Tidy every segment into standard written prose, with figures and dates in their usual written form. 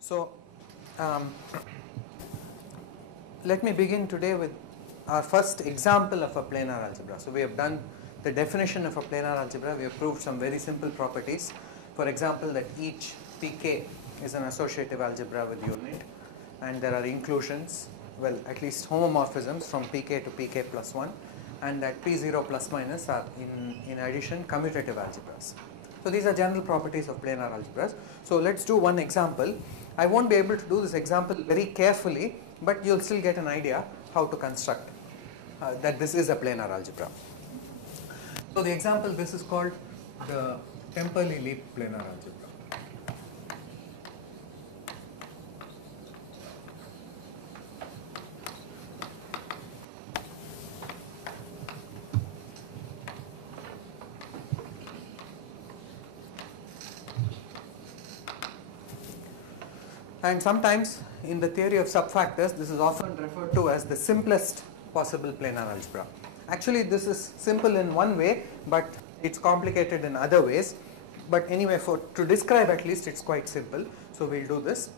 So, let me begin today with our first example of a planar algebra. So, we have done the definition of a planar algebra. We have proved some very simple properties. For example, that each pk is an associative algebra with unit, and there are inclusions, well, at least homomorphisms from pk to pk plus 1, and that p0 plus minus are in addition commutative algebras. So, these are general properties of planar algebras. So, let us do one example. I will not be able to do this example very carefully, but you will still get an idea how to construct that this is a planar algebra. So, the example, this is called the temporally leap planar algebra. And sometimes in the theory of subfactors, this is often referred to as the simplest possible planar algebra. Actually, this is simple in one way, but it's complicated in other ways. But anyway, to describe at least, it's quite simple. So we'll do this.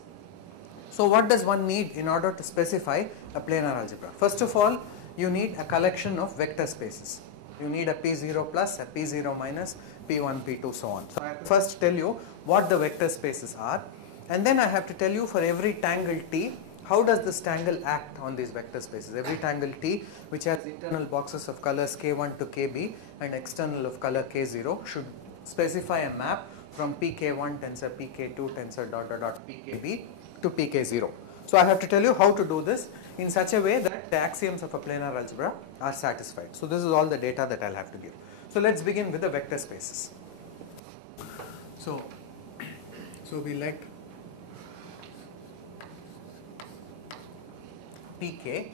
So what does one need in order to specify a planar algebra? First of all, you need a collection of vector spaces. You need a P0 plus, a P0 minus, P1, P2, so on. So I have to first tell you what the vector spaces are. And then I have to tell you for every tangle T, how does this tangle act on these vector spaces. Every tangle T which has internal boxes of colors K1 to KB and external of color K0 should specify a map from PK1 tensor PK2 tensor dot dot dot PKB to PK0. So I have to tell you how to do this in such a way that the axioms of a planar algebra are satisfied. So this is all the data that I'll have to give. So let's begin with the vector spaces. So we let Pk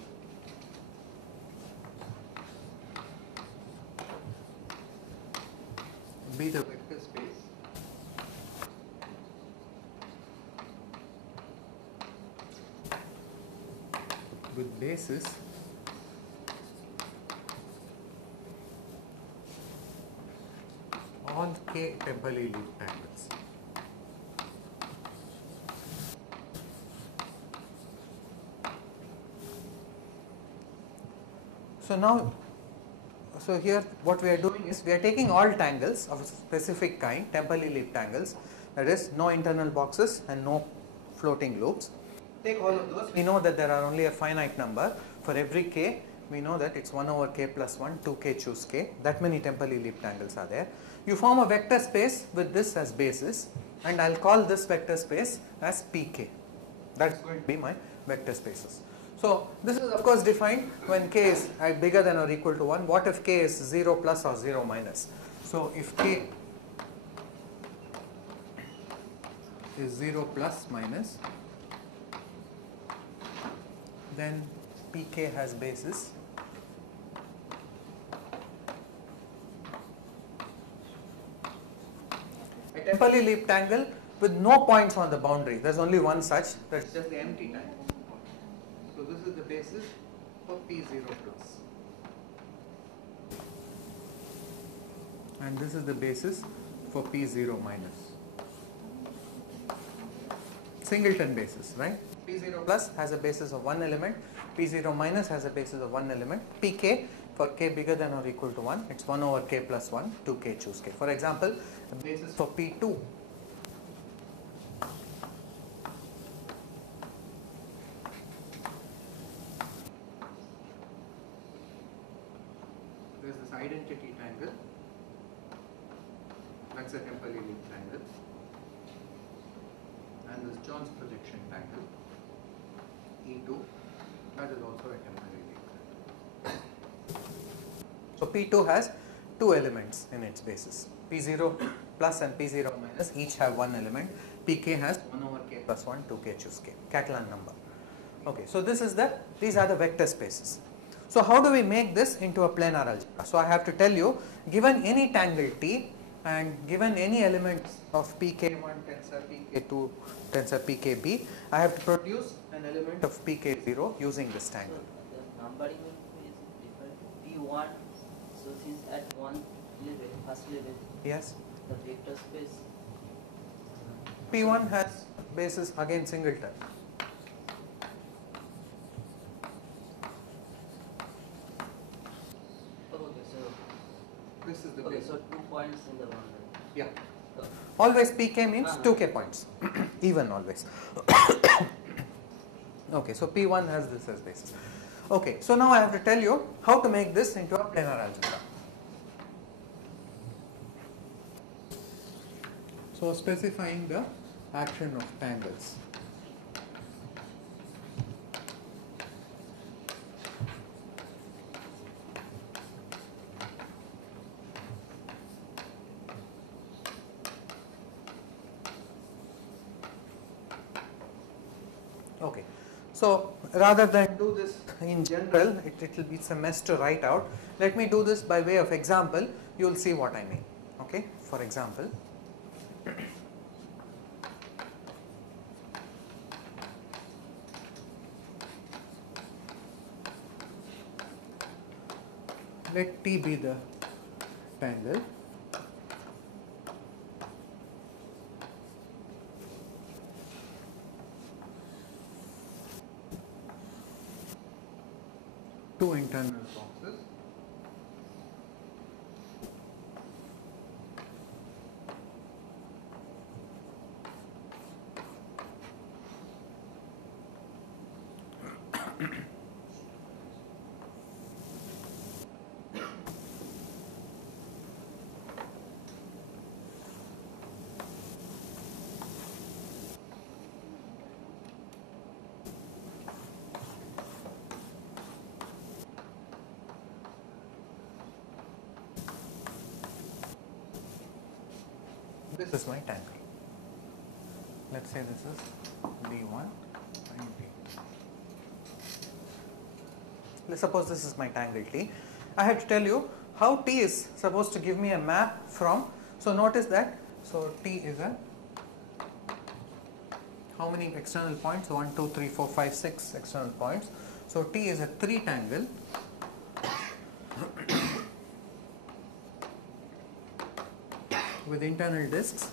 be the vector space with basis all k temporally leap tangles. So now, so here what we are doing is we are taking all tangles of a specific kind, temporally leap tangles, that is no internal boxes and no floating loops. Take all of those. We know that there are only a finite number. For every k, we know that it's 1 over k plus 1, 2k choose k. That many temporally leap tangles are there. You form a vector space with this as basis, and I'll call this vector space as pk. That's going to be my vector spaces. So this is of course defined when k is bigger than or equal to 1. What if k is 0 plus or 0 minus? So if k is 0 plus minus, then pk has basis a temporally leap tangle with no points on the boundary. There's only one such, that's just the empty tangle. So this is the basis for P0 plus, and this is the basis for P0 minus. Singleton basis, right? P0 plus has a basis of one element, P0 minus has a basis of one element. Pk for k bigger than or equal to 1, it's 1 over k plus 1, 2k choose k. For example, the basis for P2 identity tangle, that's a temporally leap tangle, and this Jones projection tangle E2, that is also a temporary leap tangle. So P2 has two elements in its basis, P0 plus and P0 minus each have one element. Pk has 1 over k plus 1, 2k choose k, Catalan number. Okay, so these are the vector spaces. So how do we make this into a planar algebra? So I have to tell you, given any tangle T and given any elements of pk1 tensor pk2 tensor pkb, I have to produce an element of pk0 using this tangle. So the numbering is different. P1, so since at one level, first level, yes, the vector space P1 has basis again singleton. Okay, so This is the okay, basis. so 2 points in the one. Yeah. Okay. Always pk means 2k points, even always. Okay, so P1 has this as basis. Okay, so now I have to tell you how to make this into a planar algebra. So specifying the action of tangles. Okay, so rather than do this in general, it will be some mess to write out. Let me do this by way of example. You will see what I mean. Okay, for example, let T be the tangle. Two internal boxes. This is my tangle. Let's say this is D1 and D. Let's suppose this is my tangle T. I have to tell you how T is supposed to give me a map from. So notice that. So T is a, how many external points? 1, 2, 3, 4, 5, 6 external points. So T is a 3 tangle. With internal discs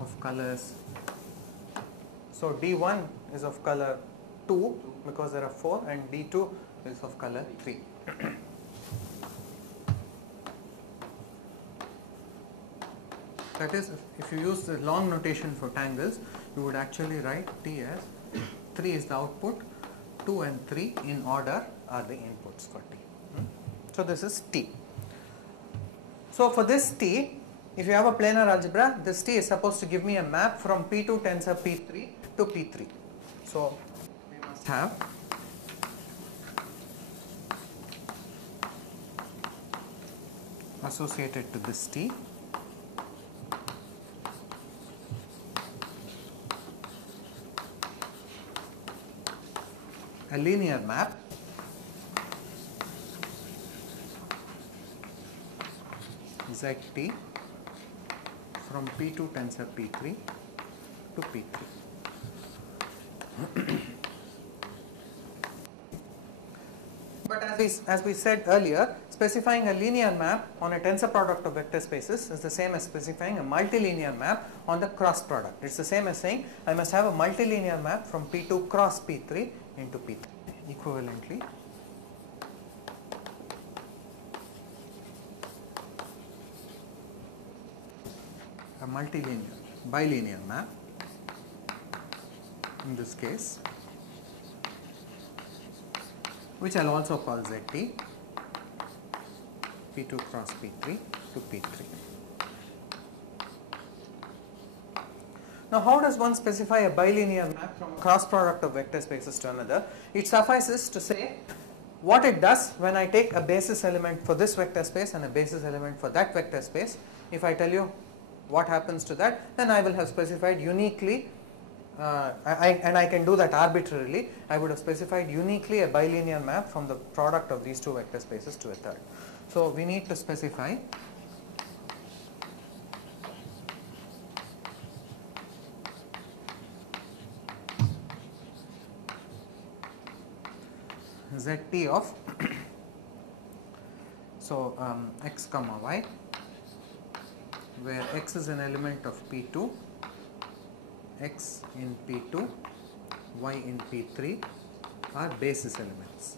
of colors. So D1 is of color 2 because there are 4, and D2 is of color 3. That is, if you use the long notation for tangles, you would actually write T as 3 is the output, 2 and 3 in order are the inputs for T. So this is T. So for this T, if you have a planar algebra, this T is supposed to give me a map from P2 tensor P3 to P3. So we must have associated to this T a linear map ZT from P2 tensor P3 to P3. But as we said earlier, specifying a linear map on a tensor product of vector spaces is the same as specifying a multilinear map on the cross product. It's the same as saying I must have a multilinear map from P2 cross P3 into P3. Equivalently, a multilinear, bilinear map in this case, which I'll also call ZT, P2 cross P3 to P3. Now how does one specify a bilinear map from a cross product of vector spaces to another? It suffices to say what it does when I take a basis element for this vector space and a basis element for that vector space. If I tell you what happens to that, then I will have specified uniquely, and I can do that arbitrarily. I would have specified uniquely a bilinear map from the product of these two vector spaces to a third. So we need to specify ZT of So x comma y, where x is an element of P2, x in P2, y in P3 are basis elements.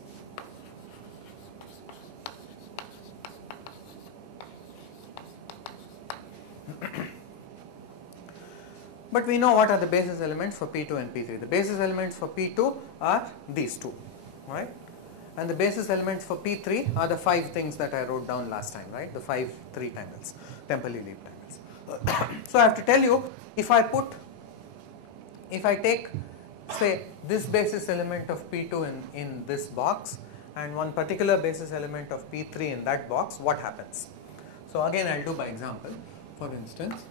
But we know what are the basis elements for P2 and P3. The basis elements for P2 are these two, right? And the basis elements for P3 are the 5 things that I wrote down last time, right? The 5 tangles, Temperley leaf tangles. So I have to tell you, if I take, say, this basis element of P2 in this box and one particular basis element of P3 in that box, what happens? So again, I'll do by example. For instance,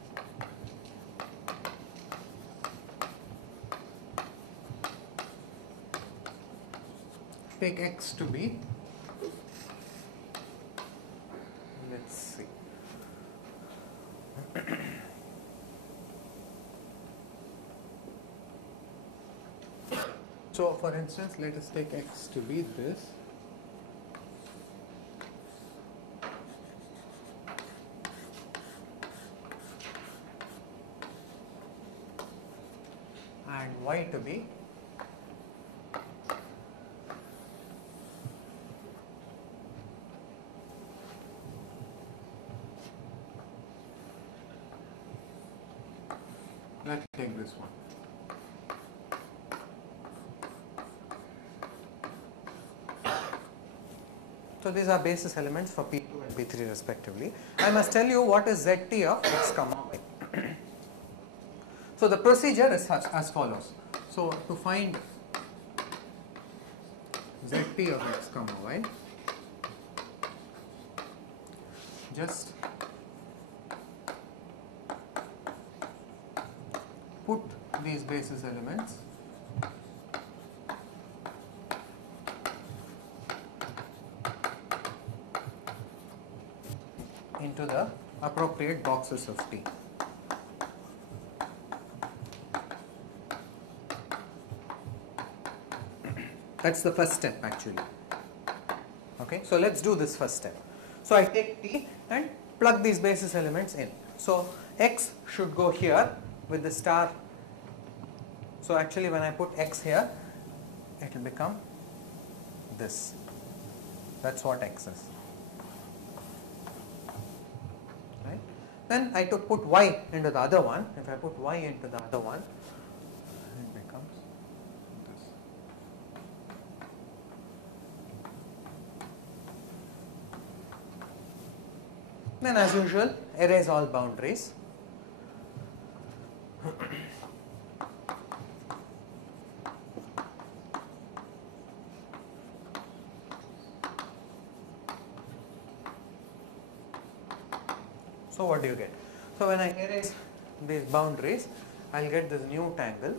take x to be, let's see, so for instance, let us take x to be this, and y to be let's take this one. So these are basis elements for P2 and P3 respectively. I must tell you what is zt of x comma y. So the procedure is such as follows. So to find zt of x comma y, just put these basis elements into the appropriate boxes of T. That's the first step actually. Okay, so let's do this first step. So I take T and plug these basis elements in. So x should go here with the star. So actually when I put x here, it will become this. That's what x is. Right? Then I to put y into the other one. If I put y into the other one, it becomes this. Then as usual, erase all boundaries. So what do you get? So when I erase these boundaries, I'll get this new tangle.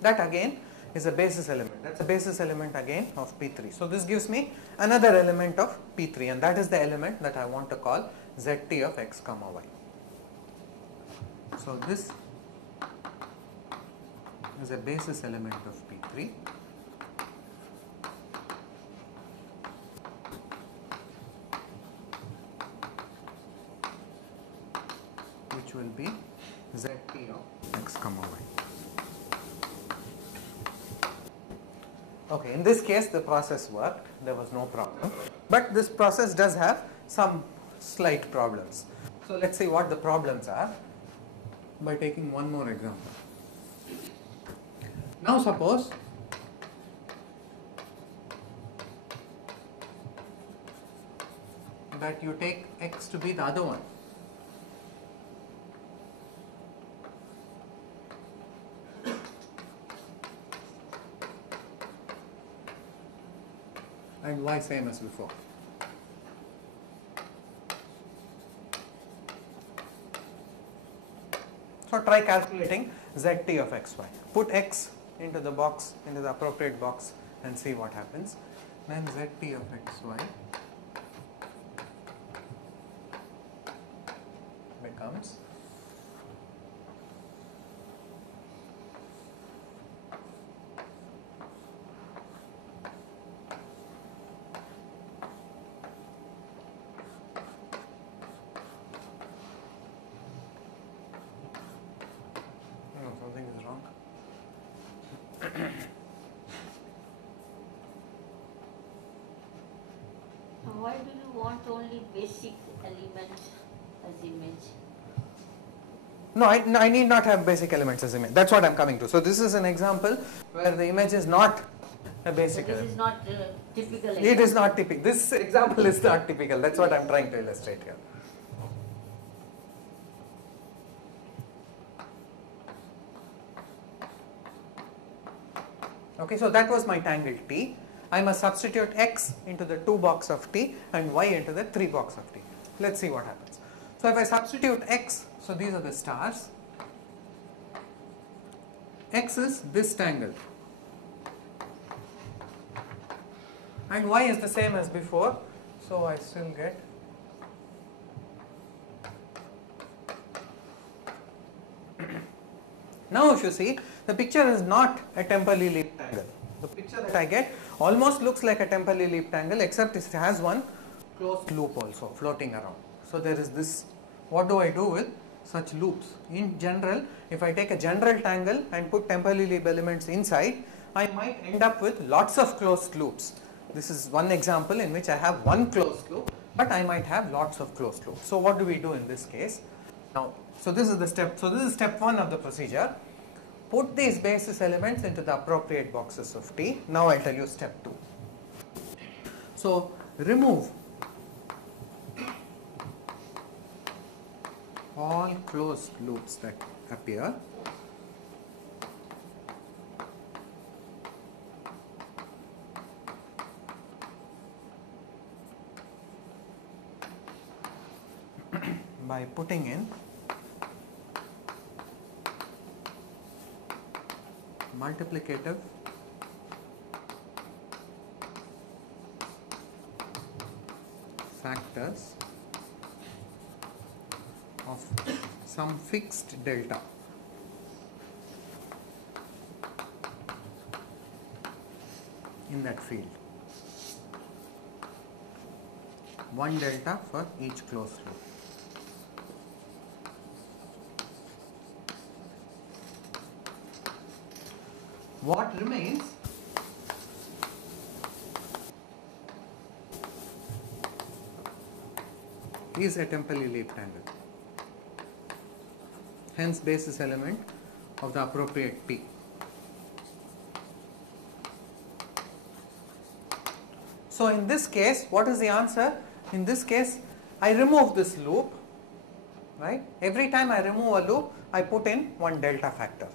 That again is a basis element. That's a basis element again of P3. So this gives me another element of P3, and that is the element that I want to call zt of x comma y. So this is a basis element of P3, which will be zt of x comma y. Okay, in this case the process worked, there was no problem, but this process does have some slight problems. So let's see what the problems are by taking one more example. Now suppose that you take x to be the other one. And y same as before. So try calculating zt of xy. Put x into the box, into the appropriate box, and see what happens. Then zt of xy becomes something is wrong. Why do you want only basic elements as image? No, I need not have basic elements as image. That's what I'm coming to. So this is an example where the image is not a basic So this element. is not typical. It is not typical. This example is not typical. That's what I'm trying to illustrate here. Okay, so that was my tangle T. I must substitute x into the 2 box of T and y into the 3 box of T. Let's see what happens. So if I substitute x, so these are the stars. X is this tangle. And y is the same as before. So I still get now if you see, the picture is not a temporally leaped angle. The picture that I get almost looks like a temporally leaped angle, except it has one closed loop also floating around. So there is this. What do I do with such loops? In general, if I take a general tangle and put temporally leaped elements inside, I might end up with lots of closed loops. This is one example in which I have one closed loop, but I might have lots of closed loops. So what do we do in this case? Now, so this is the step. So this is step 1 of the procedure. Put these basis elements into the appropriate boxes of T. Now I'll tell you step 2. So remove all closed loops that appear by putting in multiplicative factors of some fixed delta in that field. One delta for each closed loop. What remains is a temporally leaped angle. Hence basis element of the appropriate P. So in this case, what is the answer? In this case, I remove this loop, right? Every time I remove a loop, I put in one delta factor.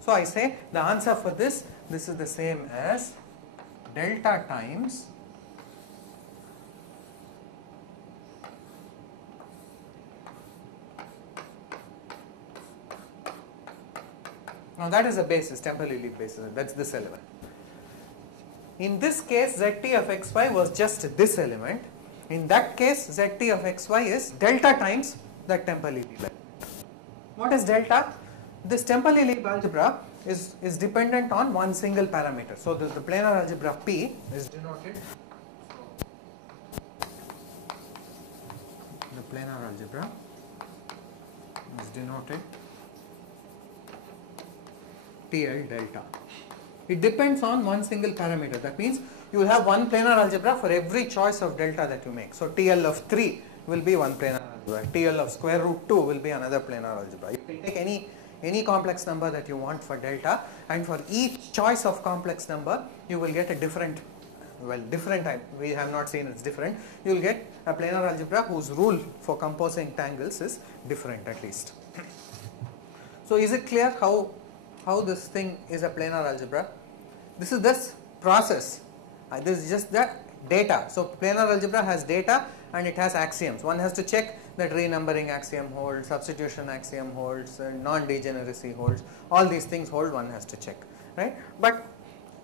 So I say the answer for this is the same as delta times now that is a basis, temporally leaped basis, that's this element. In this case, zt of xy was just this element. In that case, zt of xy is delta times that temporally leaped element. What is delta? This temporally leaped algebra is dependent on one single parameter. So the planar algebra P is denoted. The planar algebra is denoted TL delta. It depends on one single parameter. That means you will have one planar algebra for every choice of delta that you make. So TL of 3 will be one planar algebra. TL of square root 2 will be another planar algebra. You can take any complex number that you want for delta, and for each choice of complex number you will get a different, we have not seen it's different, you will get a planar algebra whose rule for composing tangles is different at least. So is it clear how this thing is a planar algebra? This is this process. This is just the data. So planar algebra has data and it has axioms. One has to check that renumbering axiom holds, substitution axiom holds, non-degeneracy holds. All these things hold, one has to check. right? But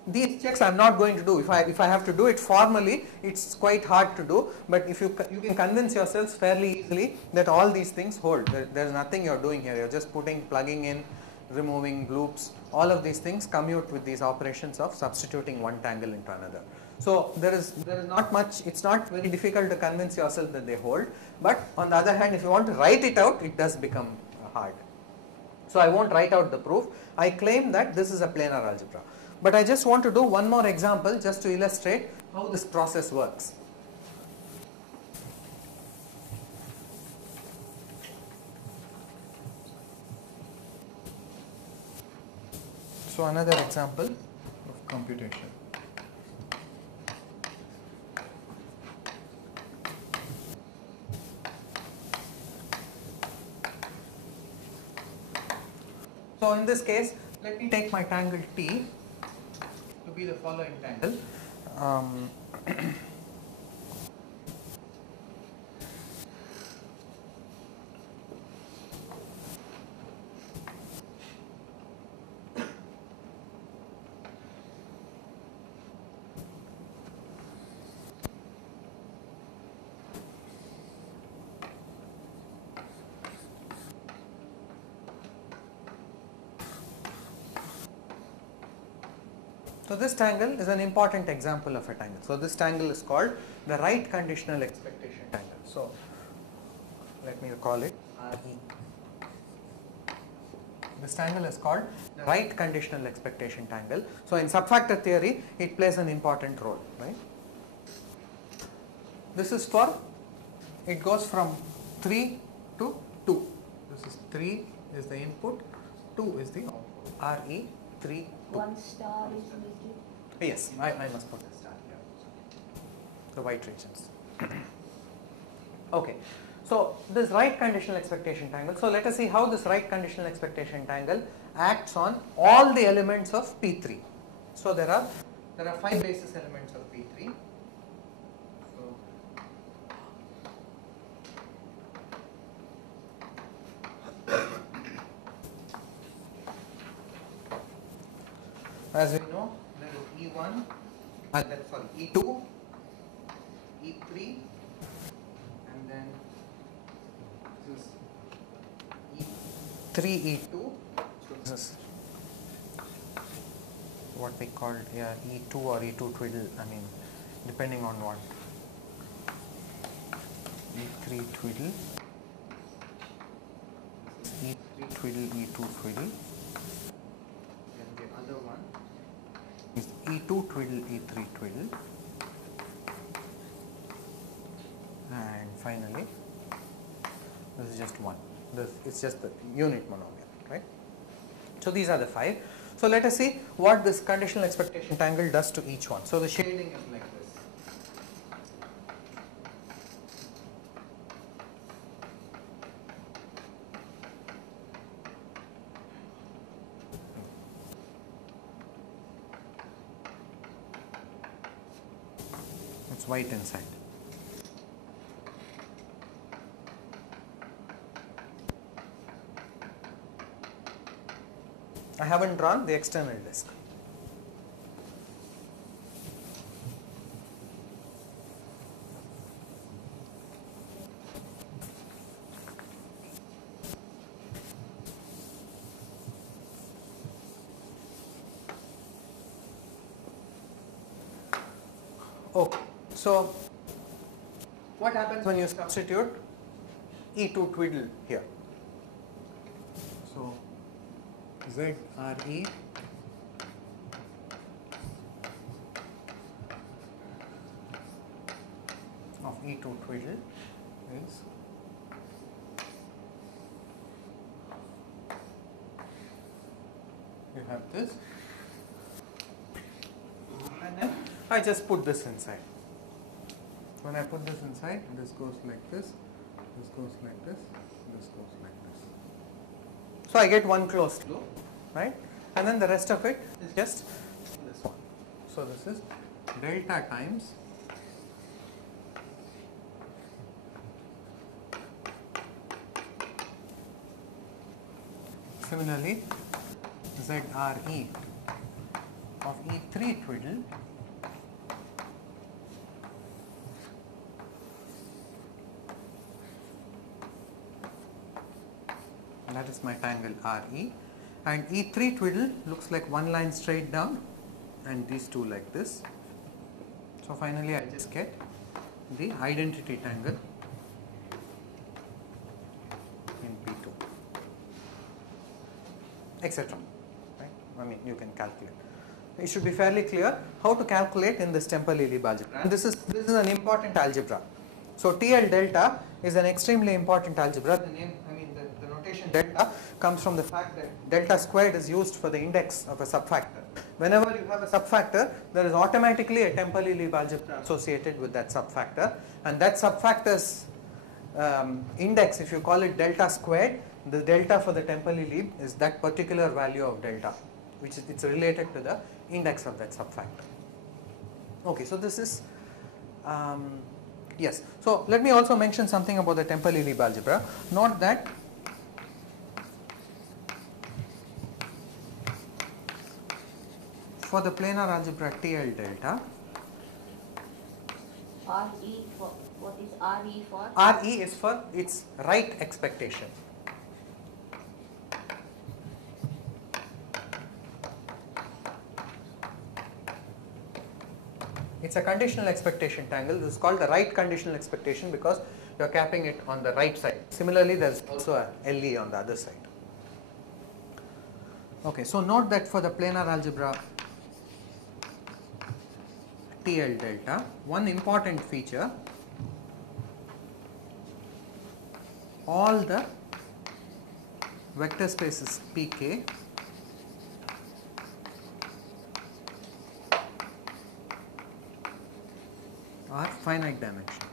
these checks I am not going to do. If I have to do it formally, it's quite hard to do, but if you can convince yourselves fairly easily that all these things hold. There is nothing you are doing here. You are just plugging in, removing loops. All of these things commute with these operations of substituting one tangle into another. So there is not much. It's not very difficult to convince yourself that they hold. But on the other hand, if you want to write it out, it does become hard. So I won't write out the proof. I claim that this is a planar algebra. But I just want to do one more example just to illustrate how this process works. So another example of computation. So in this case, let me take my tangle T to be the following tangle. So this tangle is an important example of a tangle. So this tangle is called the right conditional expectation tangle. So let me call it RE. This tangle is called the right conditional expectation tangle. So in subfactor theory, it plays an important role, right? This is for, it goes from 3 to 2. This is 3 is the input, 2 is the output. RE 3, 2. One star is needed. Yes, I must put a star here. The white regions. Okay, so this right conditional expectation tangle. So let us see how this right conditional expectation tangle acts on all the elements of P3. So there are 5 basis elements of P3. As we know, there is E1, E2, E3, and then this is E3, E2. So this is what we call E2 or E2 twiddle. I mean, depending on what. E3 twiddle, E3 twiddle, E2 twiddle. Is E2 twiddle, E3 twiddle, and finally this is just one. This is just the unit monomial, right? So these are the 5. So let us see what this conditional expectation tangle does to each one. So the shading is like this. It's white inside. I haven't drawn the external disk. Okay. So what happens when you substitute E2 twiddle here? So ZRE of E2 twiddle is you have this, and then I just put this inside. When I put this inside, this goes like this goes like this goes like this. So I get one closed loop, right? And then the rest of it is just this one. So this is delta times similarly ZRE of E3 twiddle that is my tangle RE, and E3 twiddle looks like one line straight down and these two like this. So finally I just get the identity tangle in P2, etc. Right? I mean, you can calculate. It should be fairly clear how to calculate in this Temple-Ely algebra, and this is an important algebra. So TL delta is an extremely important algebra. The name, the notation delta comes from the fact that delta squared is used for the index of a subfactor. Whenever you have a subfactor, there is automatically a Temple-Ely algebra associated with that subfactor, and that subfactor's index, if you call it delta squared, the delta for the Temple-Ely is that particular value of delta, which is, it's related to the index of that subfactor. Okay, so this is yes. So let me also mention something about the Temple-Ely algebra. Note that for the planar algebra TL delta, RE for, what is RE for? RE is for its right expectation. It's a conditional expectation tangle. This is called the right conditional expectation because you are capping it on the right side. Similarly, there is also a LE on the other side. Okay, so note that for the planar algebra TL delta, one important feature, all the vector spaces Pk are finite dimension.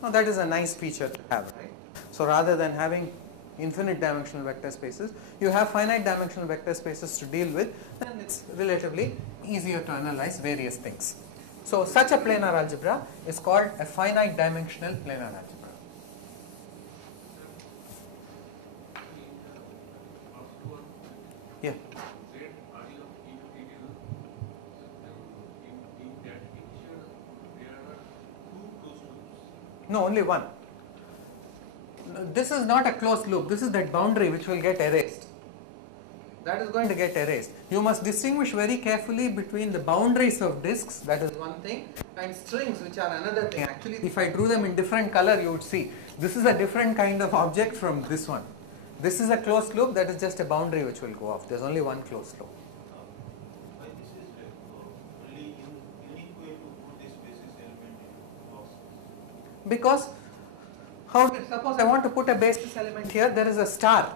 Now that is a nice feature to have, right? So rather than having infinite dimensional vector spaces, you have finite dimensional vector spaces to deal with, and it's relatively easier to analyze various things. So such a planar algebra is called a finite dimensional planar algebra. Yeah. No, only one. This is not a closed loop. This is that boundary which will get erased. That is going to get erased. You must distinguish very carefully between the boundaries of disks, that is one thing, and strings, which are another thing. Actually, if I drew them in different color, you would see this is a different kind of object from this one. This is a closed loop, that is just a boundary which will go off. There is only one closed loop. Why this is only unique way to put this basis element in box? Because suppose I want to put a basis element here, there is a star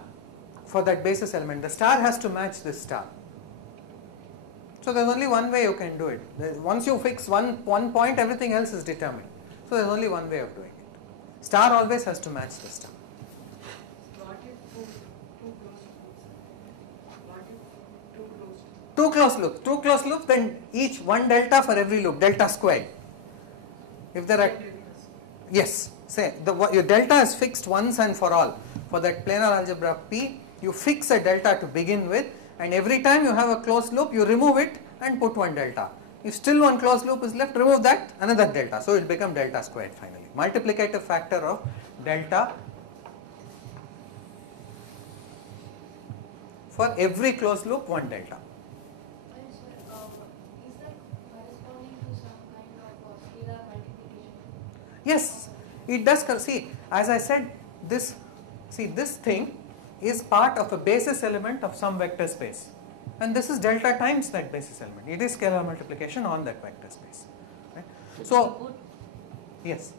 for that basis element. The star has to match this star. So there is only one way you can do it. Once you fix one point, everything else is determined. So there is only one way of doing it. Star always has to match the star. Two closed loops, then each one delta for every loop, delta squared. If there are, yes, say your delta is fixed once and for all. For that planar algebra P, you fix a delta to begin with, and every time you have a closed loop, you remove it and put one delta. If still one closed loop is left, remove that, another delta. So it becomes delta squared finally. Multiplicative factor of delta for every closed loop, one delta. Yes, it does. See, as I said, this thing is part of a basis element of some vector space, and this is delta times that basis element. It is scalar multiplication on that vector space. Right? So, yes.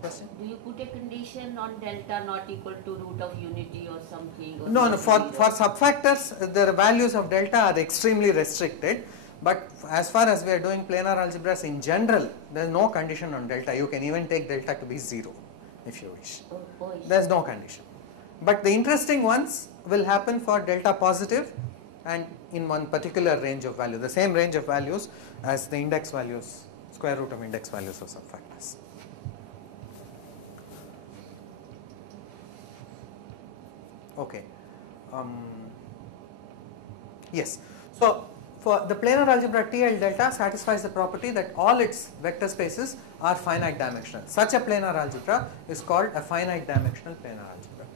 Question? Do you put a condition on delta not equal to root of unity or something? Or No. For subfactors, the values of delta are extremely restricted. But as far as we are doing planar algebras in general, there is no condition on delta. You can even take delta to be 0 if you wish. There is no condition. But the interesting ones will happen for delta positive and in one particular range of value, the same range of values as the index values, square root of index values of subfactors. Okay. Yes. So for the planar algebra TL delta satisfies the property that all its vector spaces are finite dimensional. Such a planar algebra is called a finite dimensional planar algebra.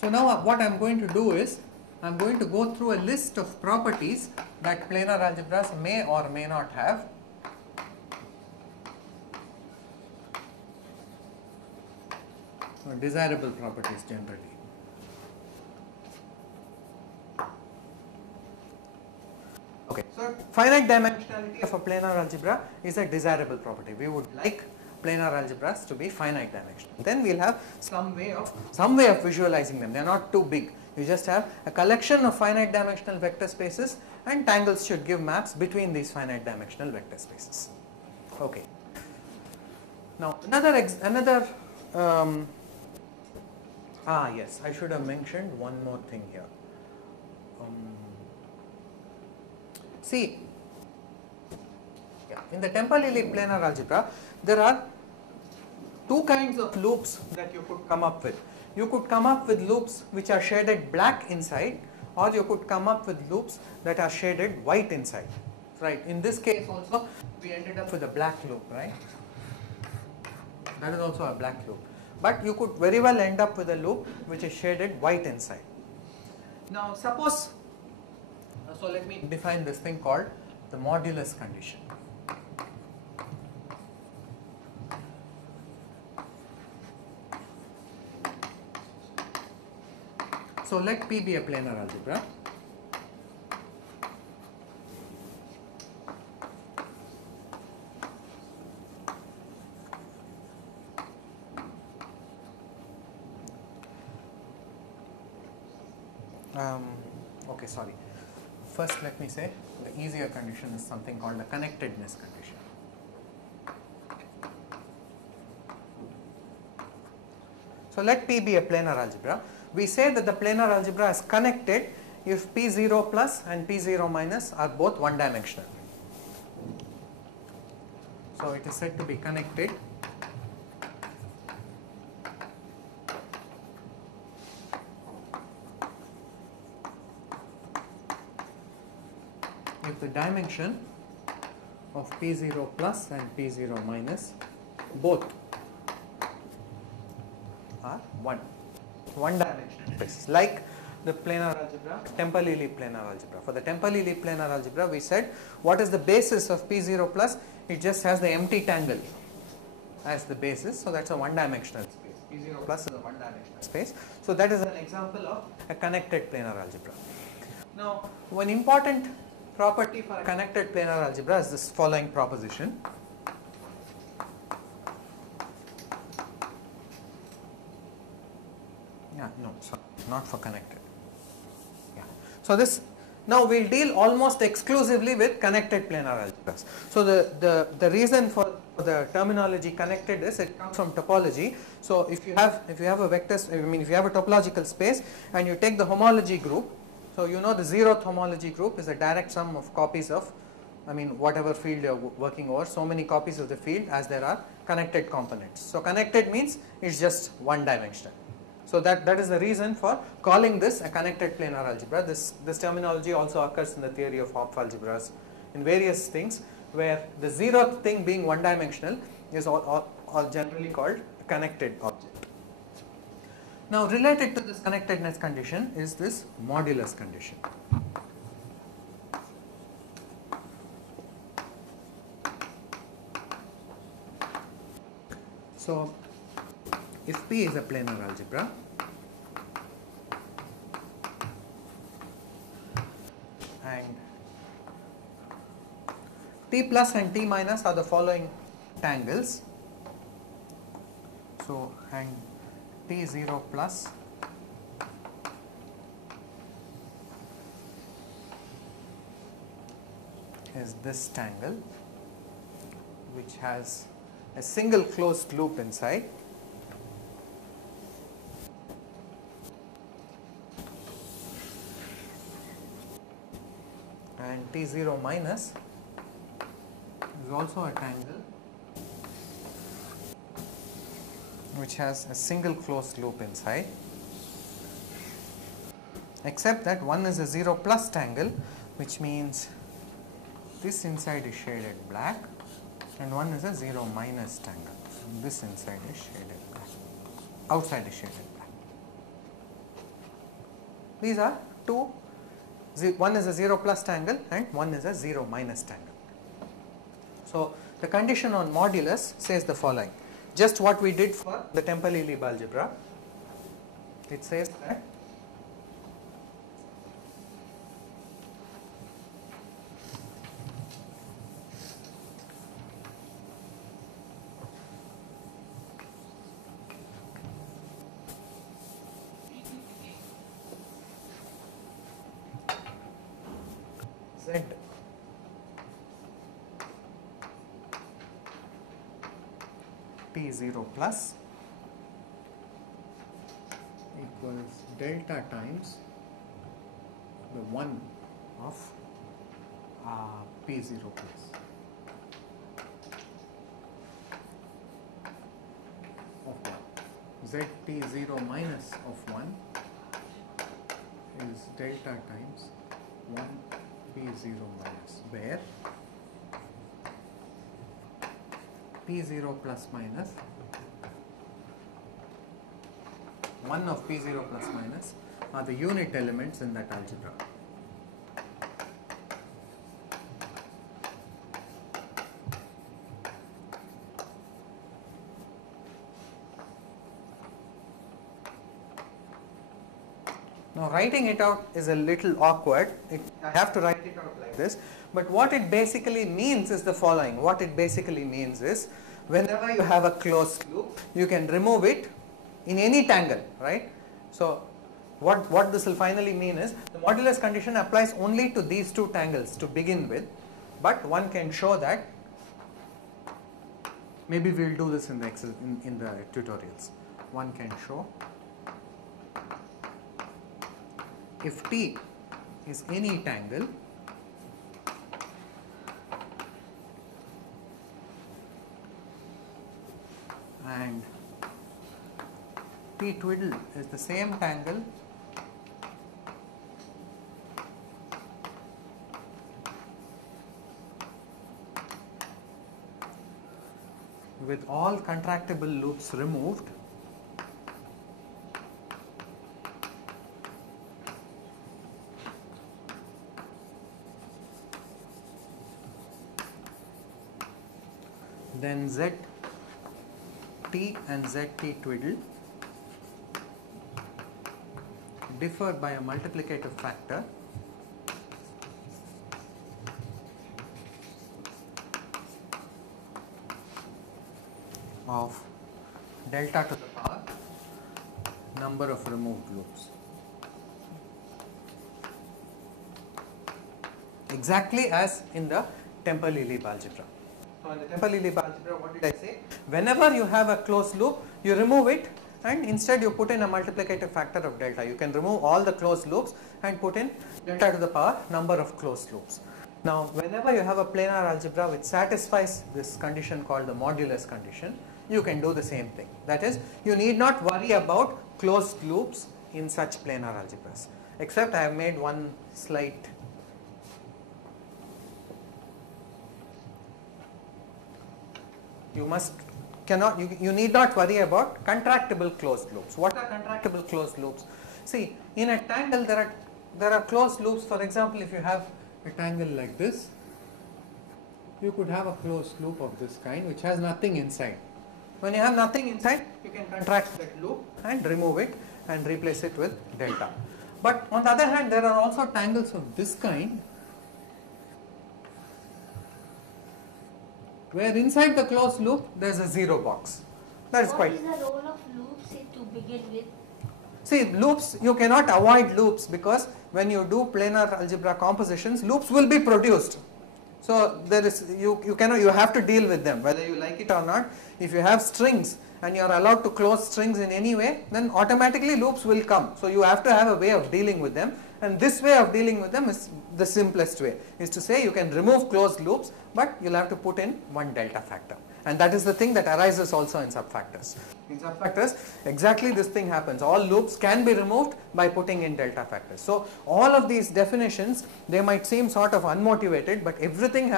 So now what I am going to do is, I am going to go through a list of properties that planar algebras may or may not have. Or desirable properties generally. Okay, so finite dimensionality of a planar algebra is a desirable property. We would like planar algebras to be finite dimensional. Then we'll have some way of visualizing them. They are not too big. You just have a collection of finite dimensional vector spaces, and tangles should give maps between these finite dimensional vector spaces. Okay. Now yes, I should have mentioned one more thing here. See, in the Temple-Ely planar algebra, there are two kinds of loops that you could come up with. You could come up with loops which are shaded black inside, or you could come up with loops that are shaded white inside. Right. In this case also, we ended up with a black loop, right? That is also a black loop. But you could very well end up with a loop which is shaded white inside. Now suppose, so let me define this thing called the modulus condition. So let P be a planar algebra. Okay, sorry. First let me say the easier condition is something called the connectedness condition. So let P be a planar algebra. We say that the planar algebra is connected if P0 plus and P0 minus are both one dimensional. So it is said to be connected if the dimension of P0 plus and P0 minus both are one dimensional spaces, like the planar algebra, Temple-Ely planar algebra. For the Temple-Ely planar algebra, we said what is the basis of P0 plus? It just has the empty tangle as the basis, so that's a one dimensional space. P0 plus is a one dimensional space. So that is an example of a connected planar algebra. Now, one important property for a connected planar algebra is this following proposition. No, sorry, not for connected. Yeah. So this, now we'll deal almost exclusively with connected planar algebras. So the reason for the terminology connected is it comes from topology. So if you have a vector, if you have a topological space and you take the homology group, so you know the zeroth homology group is a direct sum of copies of, whatever field you are working over, so many copies of the field as there are connected components. So connected means it's just one dimensional. So that is the reason for calling this a connected planar algebra. This terminology also occurs in the theory of Hopf algebras in various things, where the zeroth thing being one dimensional is all generally called a connected object. Now related to this connectedness condition is this modulus condition. So if P is a planar algebra, and T plus and T minus are the following tangles. So, and T0 plus is this tangle, which has a single closed loop inside. and T0 minus is also a tangle which has a single closed loop inside, except that one is a 0 plus tangle, which means this inside is shaded black, and one is a 0 minus tangle. This inside is shaded black, outside is shaded black. These are two, one is a 0 plus tangle and one is a 0 minus tangle. So the condition on modulus says the following, just what we did for the Temple-Elleb algebra. It says that Z T0 plus equals delta times the 1 of P0 plus of 1. Z T0 minus of 1 is delta times 1 P0 minus, where P0 plus minus 1 of P0 plus minus are the unit elements in that algebra. Now writing it out is a little awkward. I have to write it out like this, but what it basically means is the following. What it basically means is, whenever you have a closed loop, you can remove it in any tangle, right? So what this will finally mean is, the modulus condition applies only to these two tangles to begin with, but one can show that, maybe we will do this in the tutorials. One can show if T is any tangle and T twiddle is the same tangle with all contractible loops removed, then Z T and Z T twiddle differ by a multiplicative factor of delta to the power number of removed loops. Exactly as in the Temple-Elleb algebra. So in the Temple-Elleb algebra, what did I say? Whenever you have a closed loop, you remove it and instead you put in a multiplicative factor of delta. You can remove all the closed loops and put in delta to the power number of closed loops. Now whenever you have a planar algebra which satisfies this condition called the modulus condition, you can do the same thing. That is, you need not worry about closed loops in such planar algebras, except I have made one slight you need not worry about contractible closed loops. What are contractible closed loops? See, in a tangle there are closed loops. For example, if you have a tangle like this, you could have a closed loop of this kind which has nothing inside. When you have nothing inside, you can contract that loop and remove it and replace it with delta. But on the other hand, there are also tangles of this kind where inside the closed loop there is a zero box. That is quite. What is the role of loops to begin with? See, loops, you cannot avoid loops because when you do planar algebra compositions, loops will be produced. So there is you have to deal with them whether you like it or not. If you have strings and you are allowed to close strings in any way, then automatically loops will come. So you have to have a way of dealing with them, And this way of dealing with them is the simplest way, is to say you can remove closed loops, but you'll have to put in one delta factor. And that is the thing that arises also in subfactors. In subfactors, exactly this thing happens. All loops can be removed by putting in delta factors. So all of these definitions, they might seem sort of unmotivated, but everything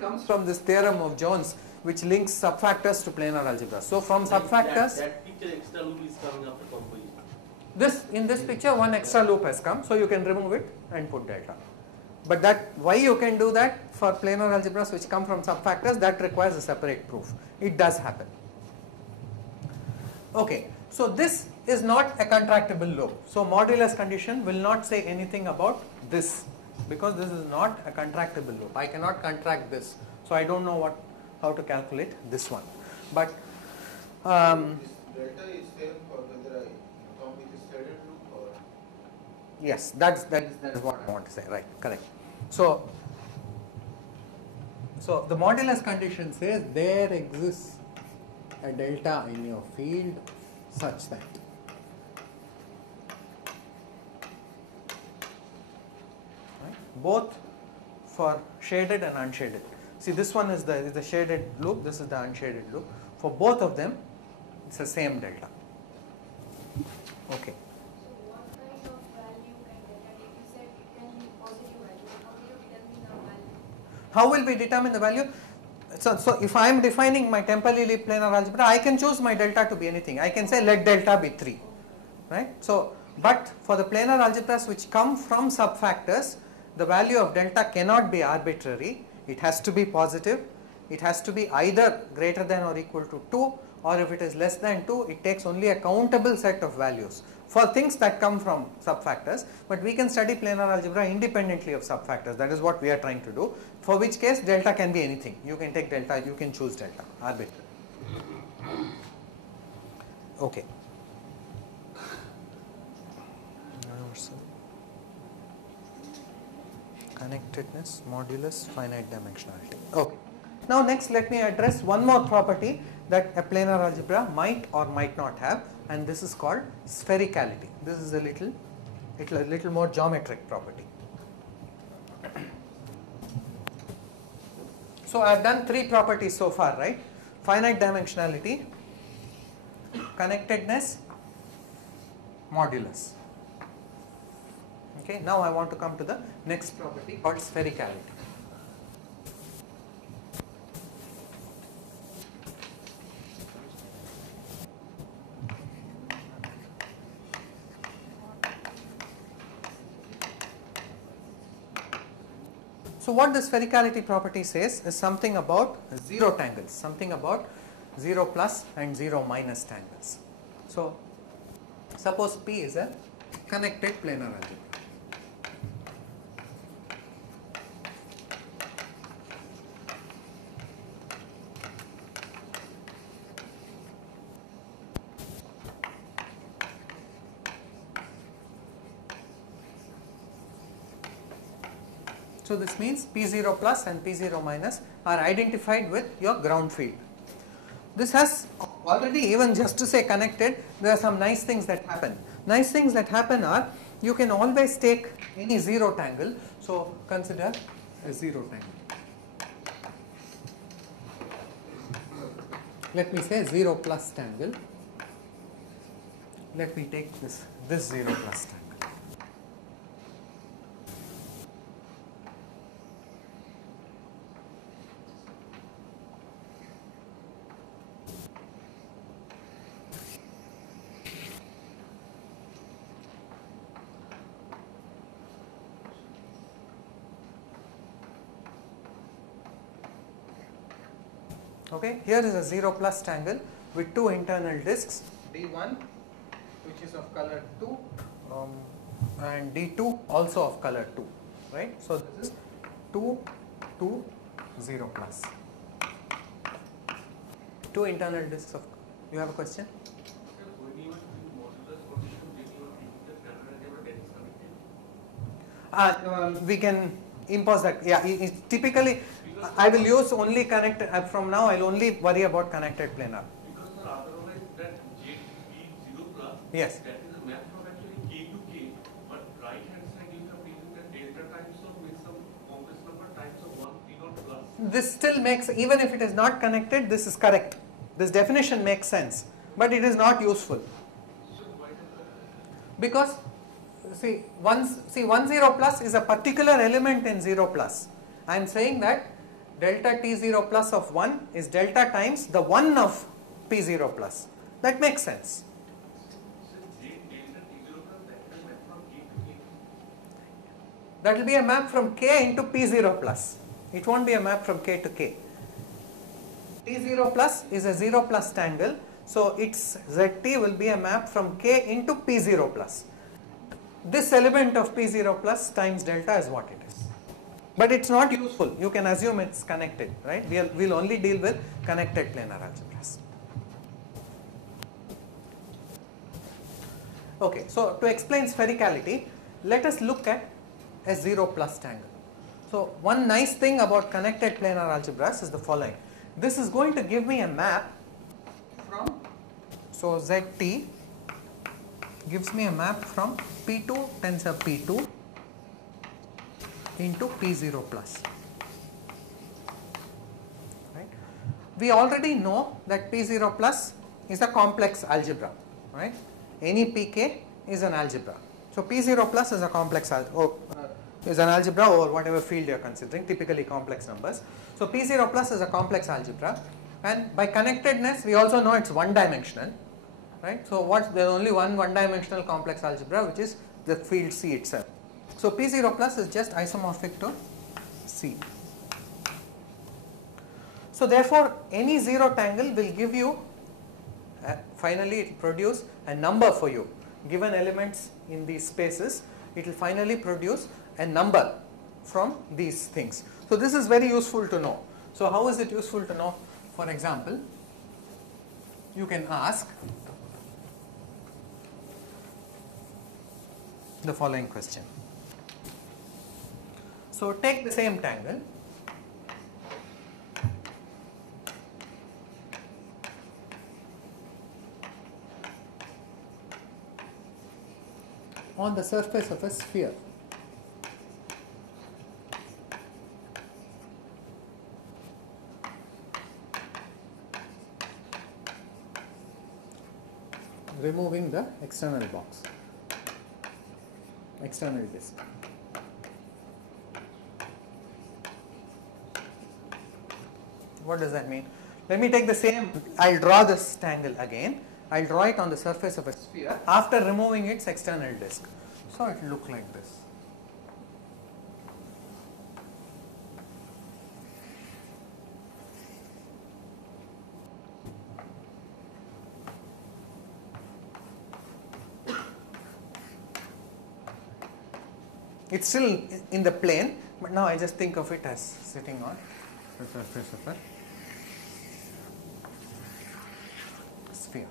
comes from this theorem of Jones, which links subfactors to planar algebra. So from subfactors, that picture extra loop is coming after composition. in this picture one extra loop has come, so you can remove it and put delta. But why you can do that for planar algebras which come from subfactors, that requires a separate proof. It does happen. Okay, so this is not a contractible loop. So modulus condition will not say anything about this, because this is not a contractible loop. I cannot contract this, so I don't know how to calculate this one. But This delta is same for whether I come with a threaded loop or. yes, that is what I want to say, right, correct. So the modulus condition says there exists a delta in your field such that both for shaded and unshaded. See, this one is the shaded loop, this is the unshaded loop. For both of them, it's the same delta. Okay. So what kind of value can delta take? You said it can be positive value. How do you determine the value? How will we determine the value? So if I am defining my temporally planar algebra, I can choose my delta to be anything. I can say let delta be 3, right? So, but for the planar algebras which come from subfactors, the value of delta cannot be arbitrary. It has to be positive. It has to be either greater than or equal to 2, or if it is less than 2, it takes only a countable set of values for things that come from subfactors. But we can study planar algebra independently of subfactors. That is what we are trying to do, for which case delta can be anything. You can take delta, you can choose delta, arbitrary. Okay. Connectedness, modulus, finite dimensionality. Okay. Now next let me address one more property that a planar algebra might or might not have, and this is called sphericality. This is a little more geometric property. So I have done 3 properties so far, right? Finite dimensionality, connectedness, modulus. Okay, now I want to come to the next property called sphericality. So what the sphericality property says is something about 0 tangles, something about 0 plus and 0 minus tangles. So suppose P is a connected planar algebra. So this means P0 plus and P0 minus are identified with your ground field. This has already, even just to say connected, there are some nice things that happen. Nice things that happen are, you can always take any 0 tangle. So consider a 0 tangle. Let me say 0 plus tangle. Let me take this 0 plus tangle. Okay, here is a 0 plus tangle with 2 internal discs, D1 which is of color 2 and D2 also of color 2, right? So this is 2, 2, 0 plus. 2 internal discs of, you have a question? We can impose that. Yeah, typically I will use only connected, from now I will only worry about connected planar. Because otherwise that J P 0 plus, Yes. that is a map from actually K to K, but right hand side you have written that delta times of with some complex number times of 1 P naught plus. This still makes, even if it is not connected, this is correct. This definition makes sense, but it is not useful. So why not? Because see 1 0 plus is a particular element in 0 plus. I am saying that delta t0 plus of 1 is delta times the 1 of p0 plus. That makes sense. So delta T0 plus that can map from K to K. That will be a map from k into p0 plus. It won't be a map from k to k. t0 plus is a 0 plus tangle, so its zt will be a map from k into p0 plus. This element of p0 plus times delta is what it is. But it's not useful. You can assume it's connected, right? We'll only deal with connected planar algebras. Okay, so to explain sphericality, let us look at a 0 plus tangle. So one nice thing about connected planar algebras is the following. This is going to give me a map from, so zt gives me a map from P2 tensor P2 into P0 plus. Right? We already know that P0 plus is a complex algebra. Right? Any pk is an algebra. So P0 plus is a complex is an algebra over whatever field you are considering, typically complex numbers. So P0 plus is a complex algebra, and by connectedness we also know it's one dimensional. Right? So there is only one dimensional complex algebra, which is the field C itself. So P0 plus is just isomorphic to C. So therefore any zero tangle will give you, finally it will produce a number for you. Given elements in these spaces, it will finally produce a number from these things. So this is very useful to know. So how is it useful to know? For example, you can ask the following question. So take the same tangle. On the surface of a sphere. Removing the external box, external disk. What does that mean? Let me take the same, I'll draw this tangle again. I'll draw it on the surface of a sphere after removing its external disk. So it will look like this. It's still in the plane, but now I just think of it as sitting on the surface of a sphere.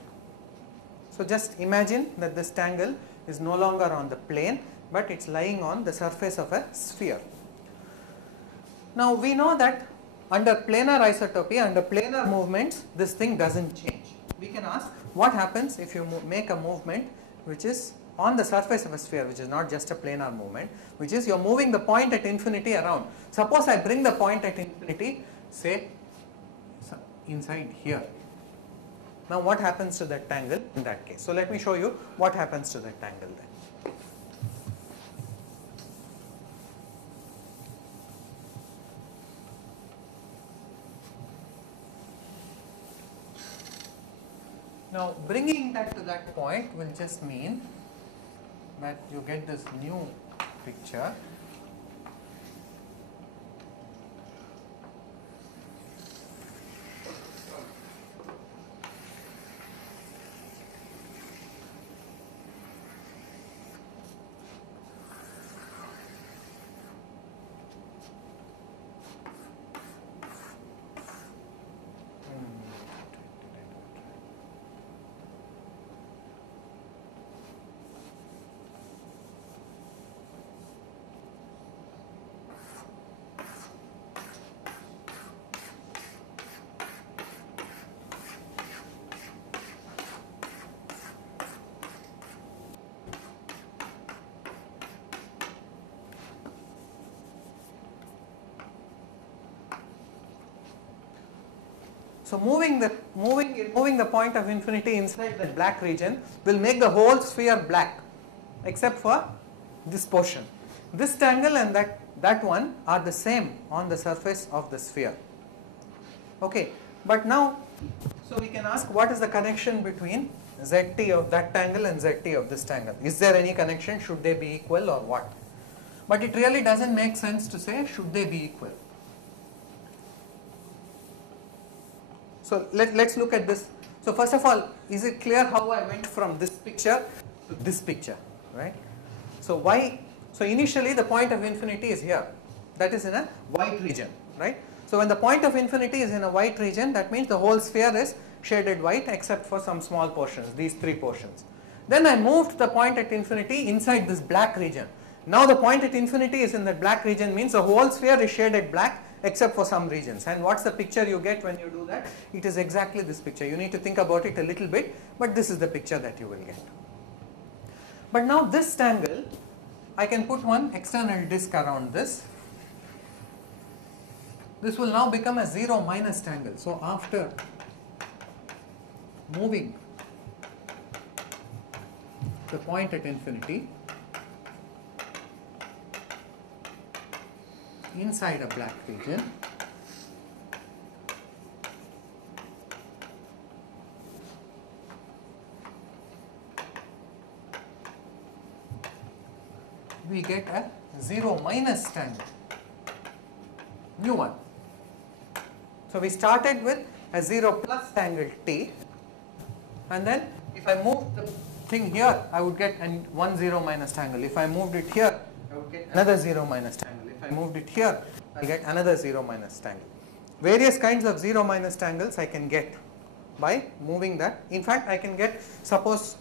So just imagine that this tangle is no longer on the plane, but it's lying on the surface of a sphere. Now we know that under planar isotopy, under planar movements, this thing doesn't change. We can ask what happens if you make a movement which is on the surface of a sphere, which is not just a planar movement, which is you're moving the point at infinity around. Suppose I bring the point at infinity, say, inside here. Now what happens to that tangle in that case? So let me show you what happens to that tangle then. Now bringing that to that point will just mean that you get this new picture. So moving the point of infinity inside the black region will make the whole sphere black except for this portion. This tangle and that one are the same on the surface of the sphere. Okay, but now, so we can ask what is the connection between zt of that tangle and zt of this tangle. Is there any connection? Should they be equal or what? But it really doesn't make sense to say should they be equal. So let's look at this. So first of all, is it clear how I went from this picture to this picture, right? So why? So initially the point of infinity is here, that is in a white region, right? So when the point of infinity is in a white region, that means the whole sphere is shaded white except for some small portions, these three portions. Then I moved the point at infinity inside this black region. Now the point at infinity is in the black region, means the whole sphere is shaded black except for some regions. And what's the picture you get when you do that? It is exactly this picture. You need to think about it a little bit, but this is the picture that you will get. But now this tangle, I can put one external disk around this. This will now become a 0 minus tangle. So after moving the point at infinity inside a black region, we get a 0 minus tangle, new one. So we started with a 0 plus tangle T, and then if I move the thing here, I would get one 0 minus tangle. If I moved it here, I would get another 0 minus tangle. If I moved it here, I'll get another 0 minus tangle. Various kinds of 0 minus tangles I can get by moving that. In fact, I can get, suppose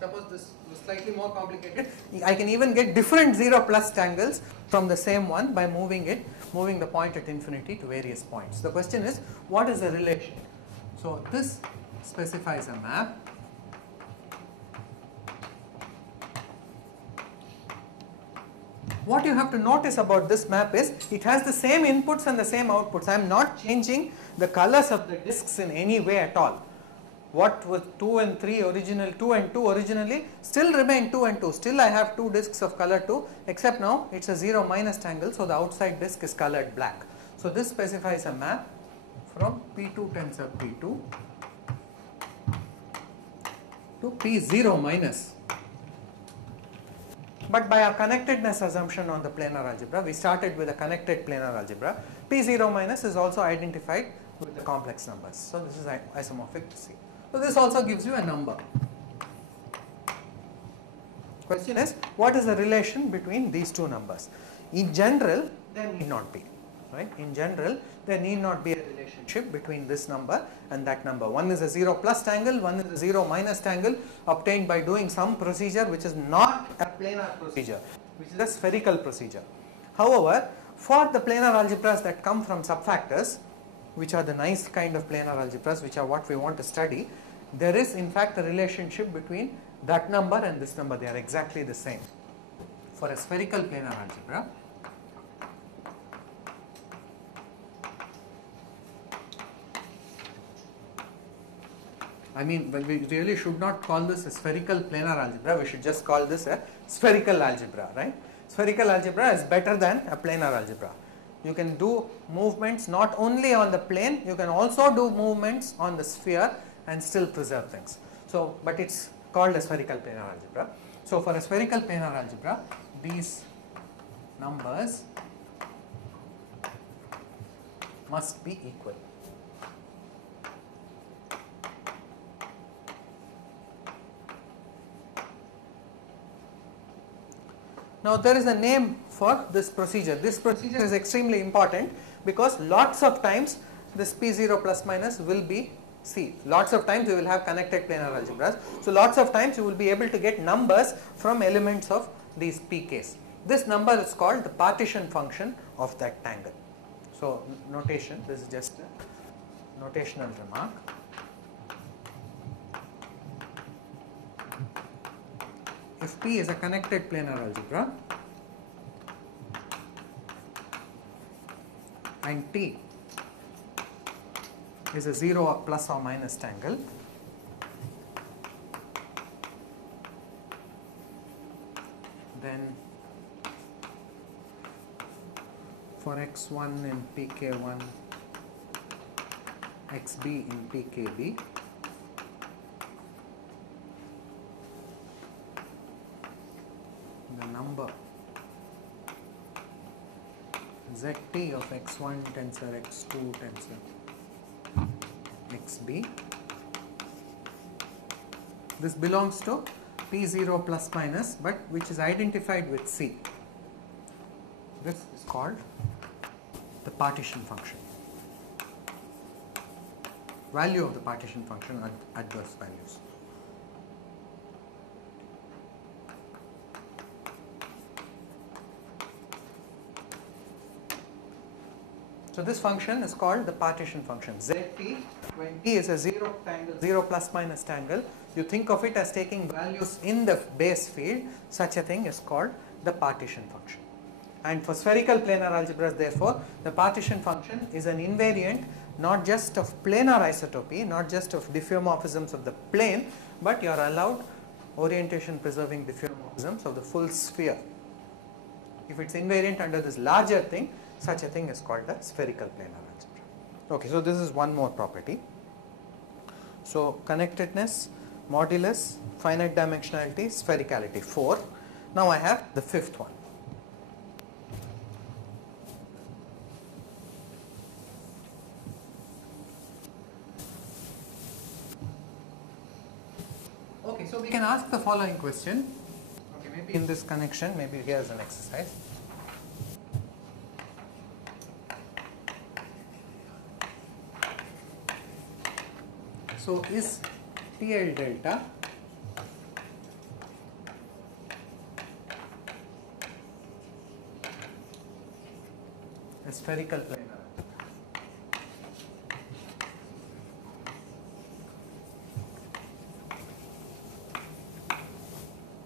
this was slightly more complicated, I can even get different 0 plus tangles from the same one by moving the point at infinity to various points. The question is, what is the relation? So this specifies a map What you have to notice about this map is it has the same inputs and the same outputs. I am not changing the colors of the disks in any way at all. What was 2 and 3 original, 2 and 2 originally still remain 2 and 2. Still I have 2 disks of color 2, except now it's a 0 minus tangle, so the outside disk is colored black. So this specifies a map from P2 tensor P2 to P0 minus. But by our connectedness assumption on the planar algebra, we started with a connected planar algebra. P0 minus is also identified with the complex numbers. So this is isomorphic to C. So this also gives you a number. Question is, what is the relation between these two numbers? In general, there need not be. Right? In general, there need not be a relationship between this number and that number. One is a 0 plus tangle, one is a 0 minus tangle obtained by doing some procedure which is not a planar procedure, which is a spherical procedure. However, for the planar algebras that come from subfactors, which are the nice kind of planar algebras, which are what we want to study, there is in fact a relationship between that number and this number. They are exactly the same. For a spherical planar algebra, I mean, we really should not call this a spherical planar algebra, we should just call this a spherical algebra, right? Spherical algebra is better than a planar algebra. You can do movements not only on the plane, you can also do movements on the sphere and still preserve things. So, but it's called a spherical planar algebra. So, for a spherical planar algebra, these numbers must be equal. Now there is a name for this procedure. This procedure is extremely important because lots of times this P0 plus minus will be C. Lots of times you will have connected planar algebras. So lots of times you will be able to get numbers from elements of these PKs. This number is called the partition function of that tangle. So notation, this is just a notational remark. If P is a connected planar algebra and T is a 0 or plus or minus tangle. Then for x1 in pk1, xb in pkb, the number zt of x1 tensor x2 tensor xb, this belongs to p0 plus minus, but which is identified with c. This is called the partition function. Value of the partition function at adverse values. So this function is called the partition function. Zt, when t is a 0 tangle, 0 plus minus tangle, you think of it as taking values in the base field. Such a thing is called the partition function. And for spherical planar algebras, therefore, the partition function is an invariant not just of planar isotopy, not just of diffeomorphisms of the plane, but you are allowed orientation preserving diffeomorphisms of the full sphere. If it's invariant under this larger thing, such a thing is called a spherical planar algebra. Okay, so this is one more property. So connectedness, modulus, finite dimensionality, sphericality, 4. Now I have the fifth one. Okay, so we can ask the following question. Okay, maybe in this connection, maybe here's an exercise. So is TL delta a spherical planar?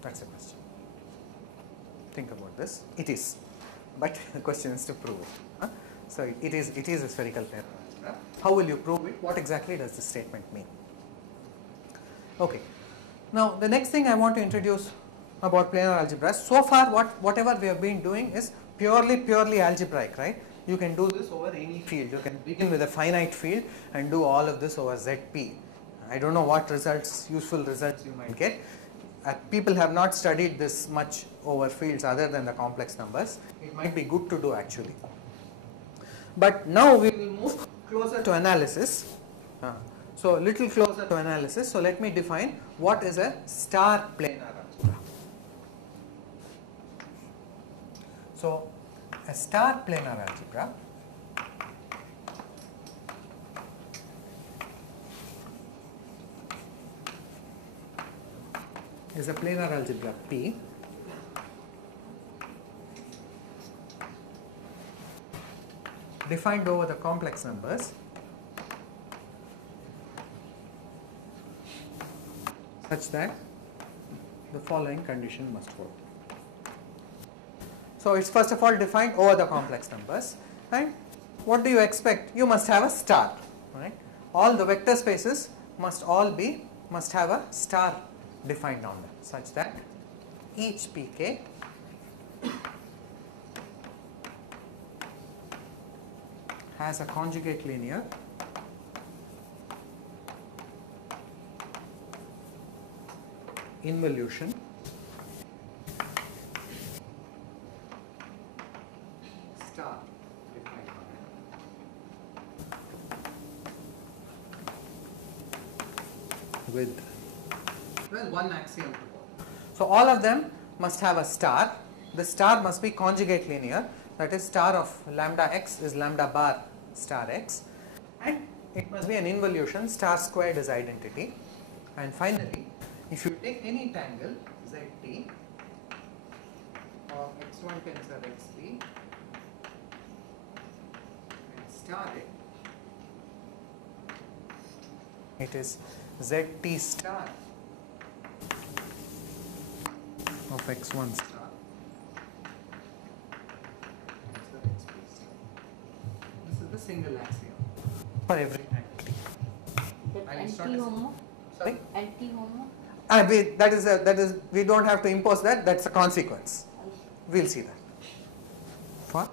That's a question. Think about this. It is, but the question is to prove it. Huh? So it is a spherical planar algebra. How will you prove it? What exactly does this statement mean? Okay. Now the next thing I want to introduce about planar algebra. So far, whatever we have been doing is purely algebraic, right? You can do this over any field. You can begin with a finite field and do all of this over ZP. I don't know what useful results you might get. People have not studied this much over fields other than the complex numbers. It might be good to do actually. But now we will move closer to analysis. So little closer to analysis. So let me define what is a star planar algebra. So a star planar algebra is a planar algebra P defined over the complex numbers such that the following condition must hold. So it's first of all defined over the complex numbers, and what do you expect? You must have a star, right? All the vector spaces must have a star defined on them such that each pk has a conjugate linear involution star defined on it with one axiom to hold. So all of them must have a star. The star must be conjugate linear, that is star of lambda x is lambda bar star x, and it must be an involution, star squared is identity. And finally, if you take any tangle zt of x1 tensor xb and star it is zt star of x1 star. This is the single axiom for every tangle. Anti-homo? Sorry? Anti-homo? That is we don't have to impose that. That's a consequence. We'll see that. For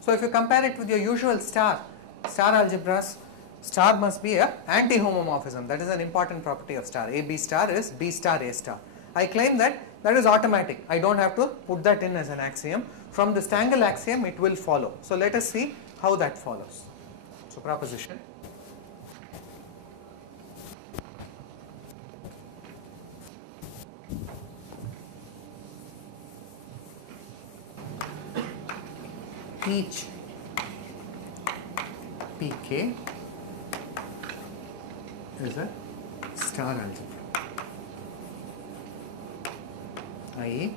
so if you compare it with your usual star algebras, star must be a anti-homomorphism. That is an important property of star. A B star is B star A star. I claim that is automatic. I don't have to put that in as an axiom. From this tangle axiom, it will follow. So let us see how that follows. So proposition. Each pk is a star algebra, i.e.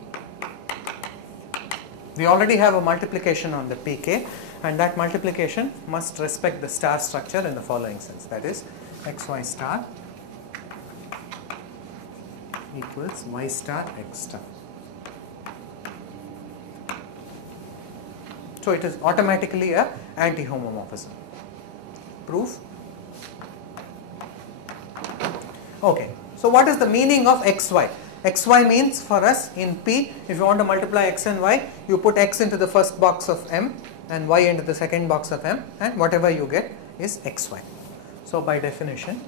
we already have a multiplication on the pk, and that multiplication must respect the star structure in the following sense, that is xy star equals y star x star. So it is automatically a anti-homomorphism. Proof? Okay. So what is the meaning of xy? xy means for us in P, if you want to multiply x and y, you put x into the first box of M and y into the second box of M, and whatever you get is xy. So by definition,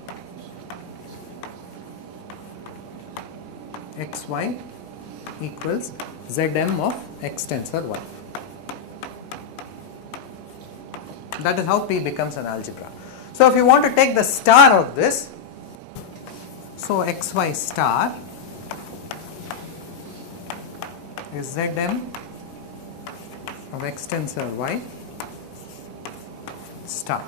xy equals zm of x tensor y. That is how P becomes an algebra. So if you want to take the star of this, so xy star is Zm of x tensor y star.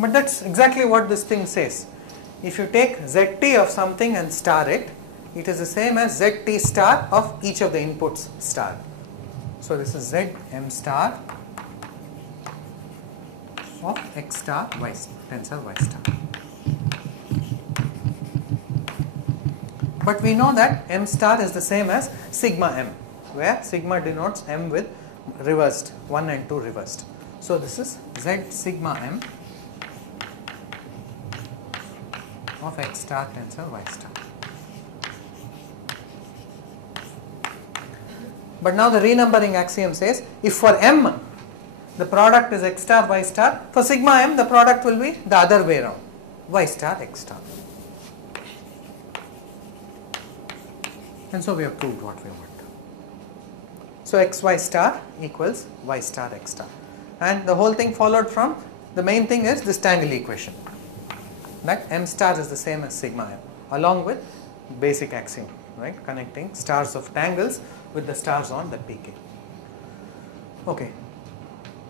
But that's exactly what this thing says. If you take Zt of something and star it, it is the same as Zt star of each of the inputs star. So this is Zm star of x star y tensor y star. But we know that m star is the same as sigma m, where sigma denotes m with reversed, 1 and 2 reversed. So this is Z sigma m of x star tensor y star. But now the renumbering axiom says, if for m the product is x star y star, for sigma m the product will be the other way around, y star x star. And so we have proved what we want. So xy star equals y star x star. And the whole thing followed from, the main thing is this tangle equation, that m star is the same as sigma m, along with basic axiom, right, connecting stars of tangles with the stars on the pk. Okay.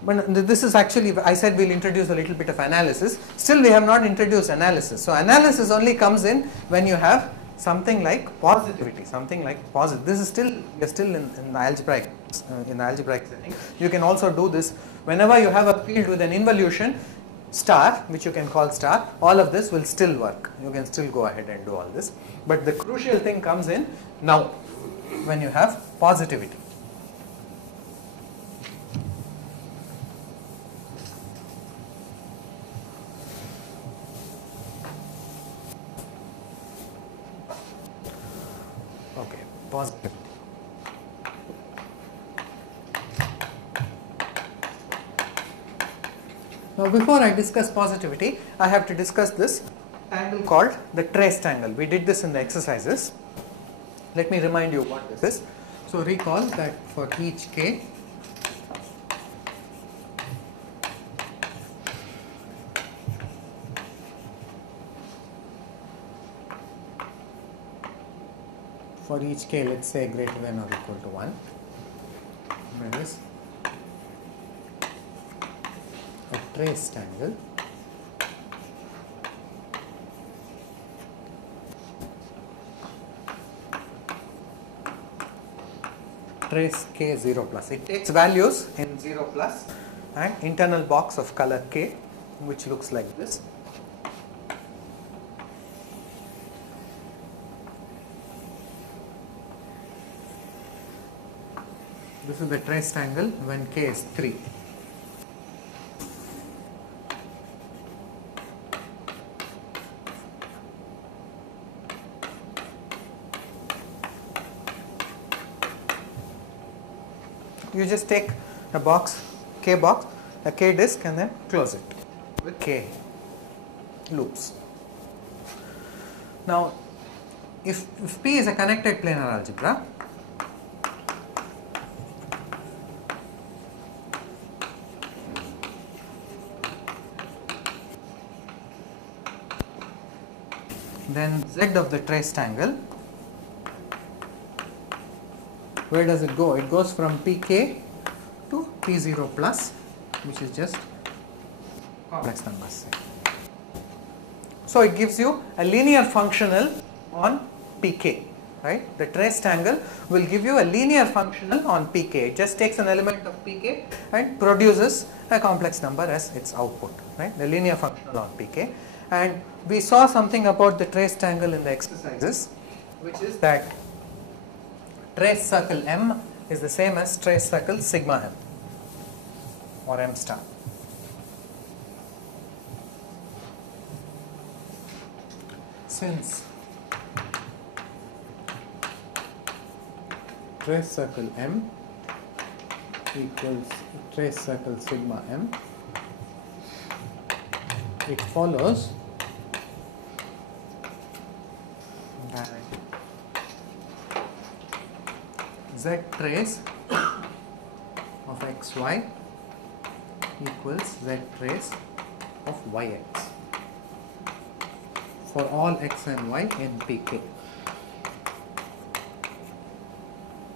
But this is actually, I said we'll introduce a little bit of analysis. Still we have not introduced analysis. So analysis only comes in when you have something like positivity, something like positive. This is still, you're still in the algebraic setting. You can also do this whenever you have a field with an involution star, which you can call star. All of this will still work. You can still go ahead and do all this. But the crucial thing comes in now, when you have positivity. Okay, positivity. Now before I discuss positivity, I have to discuss this angle called the trace angle. We did this in the exercises. Let me remind you what this is. So recall that for each k, let's say greater than or equal to 1, there is a trace angle trace k 0 plus. It takes values in 0 plus and internal box of color k, which looks like this. This is the trace angle when k is 3. You just take a box, k box, a k disk, and then close it with k loops. Now, if P is a connected planar algebra, then Z of the traced angle, where does it go? It goes from Pk to P0 plus, which is just complex numbers. So it gives you a linear functional on Pk, right? The traced angle will give you a linear functional on Pk. It just takes an element of Pk and produces a complex number as its output, right? The linear functional on Pk. And we saw something about the traced angle in the exercises, which is that trace circle M is the same as trace circle sigma M or M star. Since trace circle M equals trace circle sigma M, it follows that Z trace of xy equals Z trace of yx for all x and y in Pk.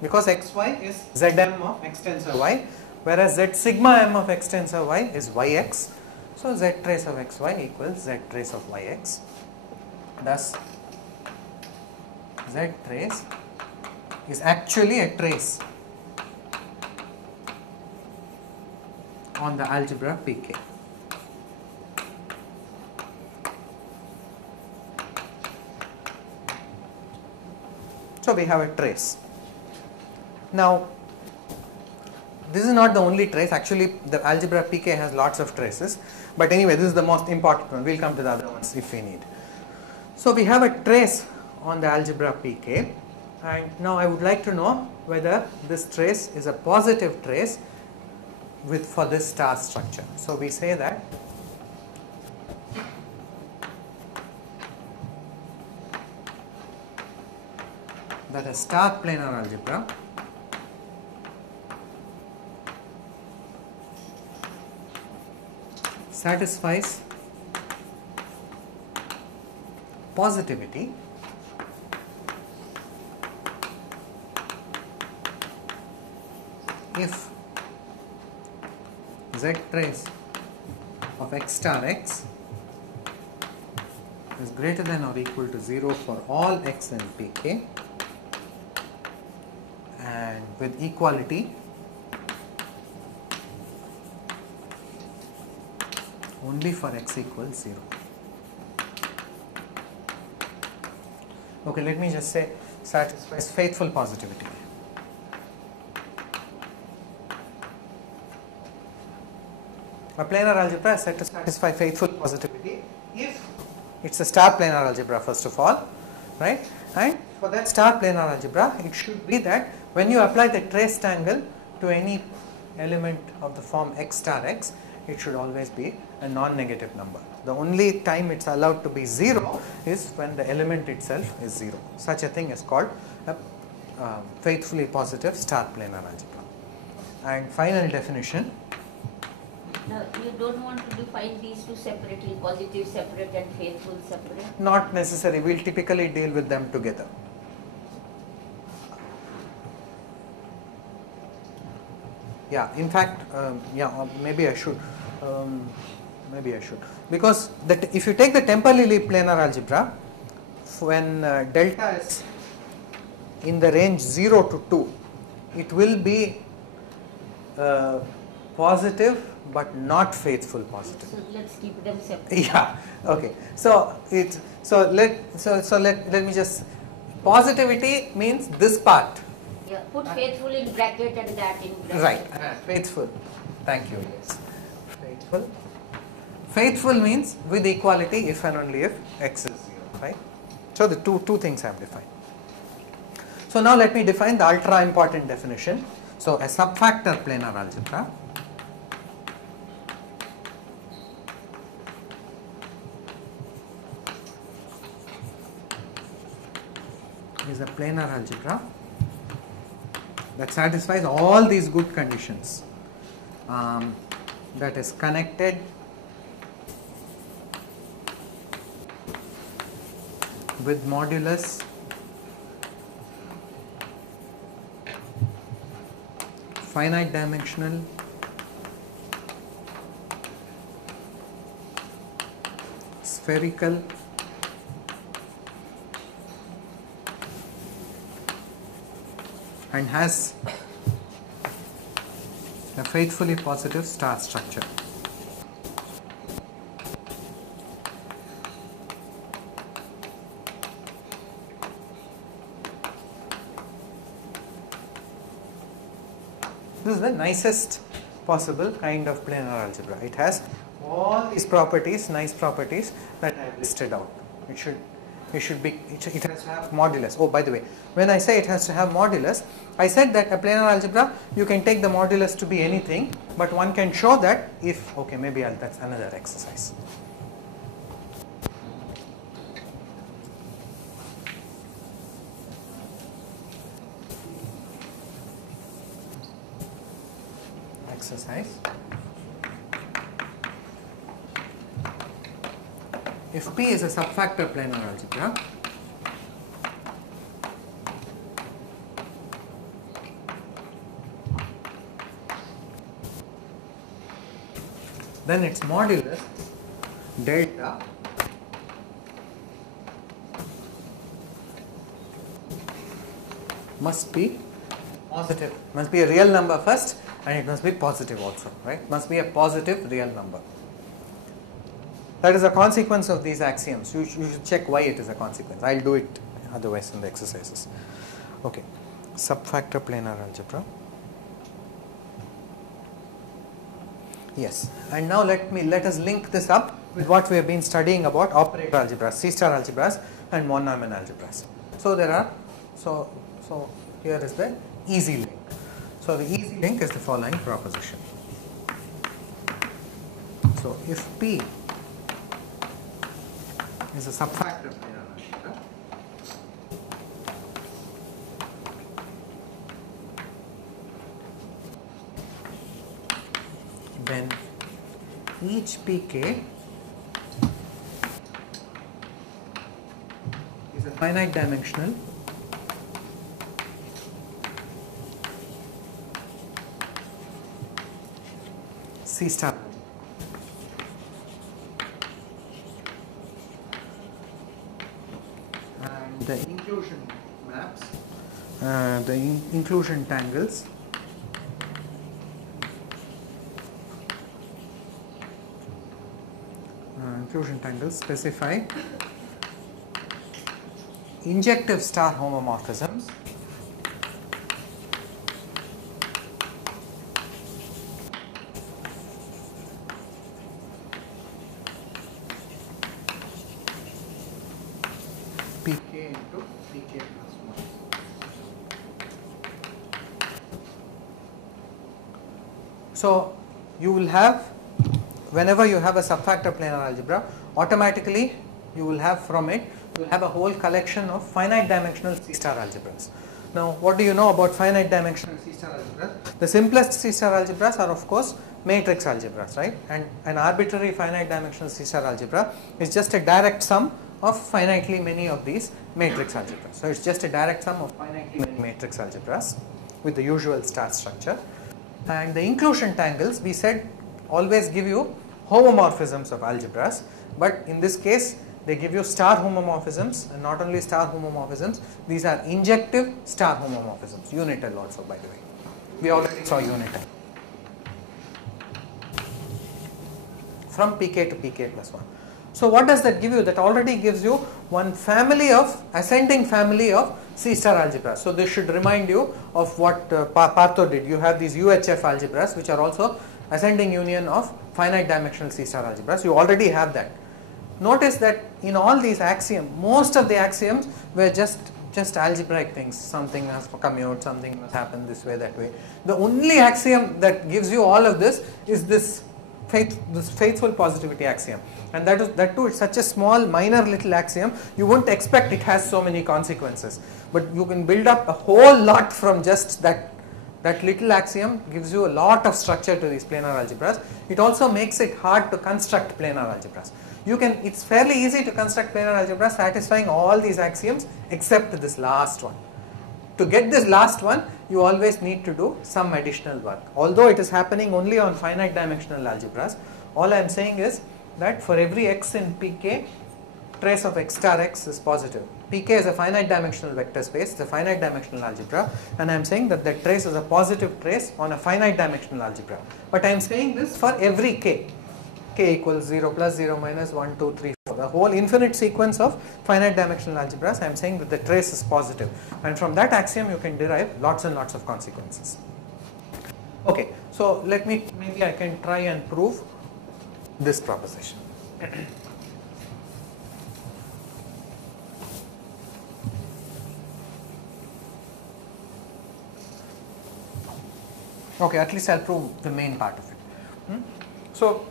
Because xy is Zm of x tensor y, whereas Z sigma m of x tensor y is yx. So Z trace of xy equals Z trace of yx. Thus, Z trace is actually a trace on the algebra Pk. So we have a trace. Now, this is not the only trace. Actually, the algebra Pk has lots of traces. But anyway, this is the most important one. We'll come to the other ones if we need. So we have a trace on the algebra Pk. And now I would like to know whether this trace is a positive trace for this star structure. So we say that a star planar algebra satisfies positivity if Z trace of x star x is greater than or equal to 0 for all x in Pk, and with equality only for x equals 0. Okay, let me just say satisfies faithful positivity. A planar algebra is said to satisfy faithful positivity if it's a star planar algebra, first of all, right? And for that star planar algebra, it should be that when you apply the traced angle to any element of the form x star x, it should always be a non-negative number. The only time it's allowed to be 0 is when the element itself is 0. Such a thing is called a faithfully positive star planar algebra. And final definition. Now, you don't want to define these two separately, positive separate and faithful separate? Not necessary. We'll typically deal with them together. Yeah, in fact, maybe I should. Because if you take the temporally planar algebra, when delta is in the range 0 to 2, it will be positive but not faithful positive. So let's keep them separate. Yeah. Okay. So let me just, positivity means this part Yeah, put faithful in bracket and that in bracket. Right, faithful. Thank you, yes. Faithful. Faithful means with equality if and only if x is 0, right? So the two things I have defined. So now let me define the ultra important definition. So a subfactor planar algebra is a planar algebra that satisfies all these good conditions. That is connected, with modulus, finite dimensional, spherical, and has a faithfully positive star structure. This is the nicest possible kind of planar algebra. It has all these properties, nice properties that I have listed out. It has to have modulus. Oh, by the way, when I say it has to have modulus, I said that a planar algebra, you can take the modulus to be anything, but one can show that if, okay, maybe that's another exercise. If P is a subfactor planar algebra, then its modulus delta must be positive, must be a real number first, and it must be positive also, right? Must be a positive real number. That is a consequence of these axioms. You should check why it is a consequence. I'll do it otherwise in the exercises. Okay, subfactor planar algebra. Yes, and now let us link this up with what we have been studying about operator algebras, C-star algebras, and von Neumann algebras. So there are, so here is the easy link. So the easy link is the following proposition. So if P is a subfactor planar algebra, then each pk is a finite dimensional C star. And the inclusion maps, the inclusion tangles specify injective star homomorphisms pk into pk plus 1. So you will have, whenever you have a subfactor planar algebra, automatically you will have from it, you will have a whole collection of finite dimensional C-star algebras. Now what do you know about finite dimensional C-star algebras? The simplest C-star algebras are of course matrix algebras, right? And an arbitrary finite dimensional C-star algebra is just a direct sum of finitely many of these matrix algebras. So it's just a direct sum of finitely many matrix algebras with the usual star structure. And the inclusion tangles, we said, always give you homomorphisms of algebras, but in this case they give you star homomorphisms, and not only star homomorphisms, these are injective star homomorphisms, unital also, by the way. We already saw unital. From pk to pk plus 1. So what does that give you? That already gives you one family of, ascending family of C star algebra. So this should remind you of what Partho did. You have these UHF algebras which are also ascending union of finite dimensional C star algebras. You already have that. Notice that in all these axioms, most of the axioms were just algebraic things. Something has commute, something must happen this way, that way. The only axiom that gives you all of this is this faithful positivity axiom, and that too is such a small minor little axiom, you won't expect it has so many consequences, but you can build up a whole lot from just that little axiom. Gives you a lot of structure to these planar algebras. It also makes it hard to construct planar algebras. It's fairly easy to construct planar algebras satisfying all these axioms except this last one. To get this last one, you always need to do some additional work. Although it is happening only on finite dimensional algebras, all I am saying is that for every x in Pk, trace of x star x is positive. Pk is a finite dimensional vector space, it's a finite dimensional algebra, and I am saying that the trace is a positive trace on a finite dimensional algebra. But I am saying this for every k. K equals 0 plus 0 minus 1, 2, 3, 4. The whole infinite sequence of finite dimensional algebras, I am saying that the trace is positive. And from that axiom you can derive lots and lots of consequences. Okay, so maybe I can try and prove this proposition. Okay, at least I'll prove the main part of it. So,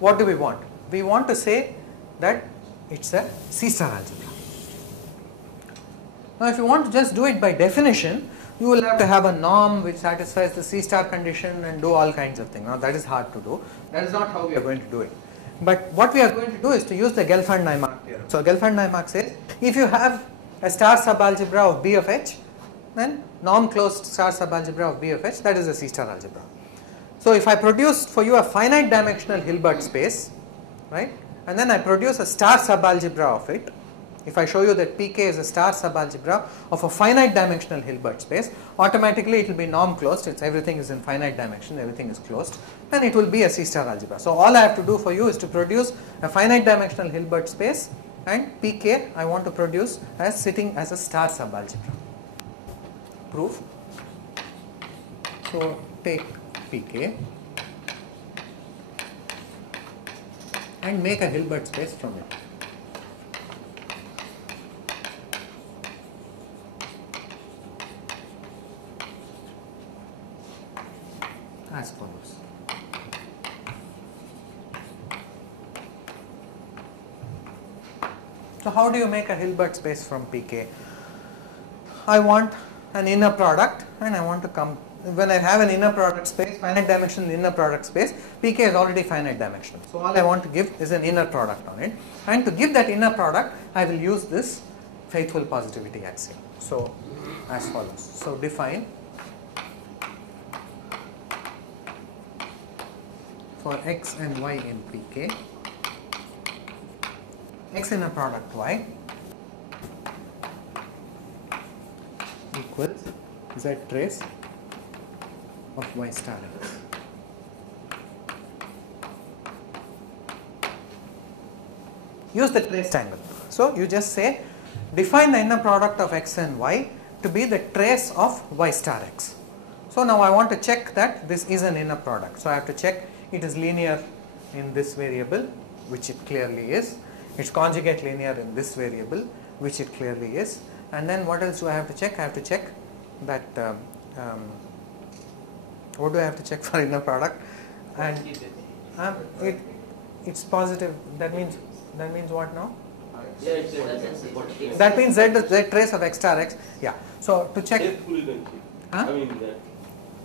what do we want? We want to say that it's a C star algebra. Now, if you want to just do it by definition, you will have to have a norm which satisfies the C star condition and do all kinds of things. Now, that is hard to do. That is not how we are going to do it. But what we are going to do is to use the Gelfand-Naimark theorem. So, Gelfand-Naimark says if you have a star subalgebra of B of H, then norm closed star subalgebra of B of H, that is a C star algebra. So if I produce for you a finite dimensional Hilbert space, right, and then I produce a star subalgebra of it, if I show you that Pk is a star subalgebra of a finite dimensional Hilbert space, automatically it will be norm closed, everything is in finite dimension, everything is closed, and it will be a C star algebra. So all I have to do for you is to produce a finite dimensional Hilbert space, and Pk I want to produce as sitting as a star subalgebra. Proof. So take Pk and make a Hilbert space from it. As follows. So how do you make a Hilbert space from Pk? I want an inner product, and I want to come, when I have an inner product space, finite dimensional inner product space, Pk is already finite dimensional. So all I want to give is an inner product on it, and to give that inner product, I will use this faithful positivity axiom. So as follows. So define for x and y in Pk, x inner product y equals z trace of y star x. Use the trace tangle. So you just say define the inner product of x and y to be the trace of y star x. So now I want to check that this is an inner product. So I have to check it is linear in this variable, which it clearly is. It's conjugate linear in this variable, which it clearly is. And then what else do I have to check? I have to check that what do I have to check for inner product? And it's positive. That means what now? That means z trace of x star x. Yeah. So to check. Huh?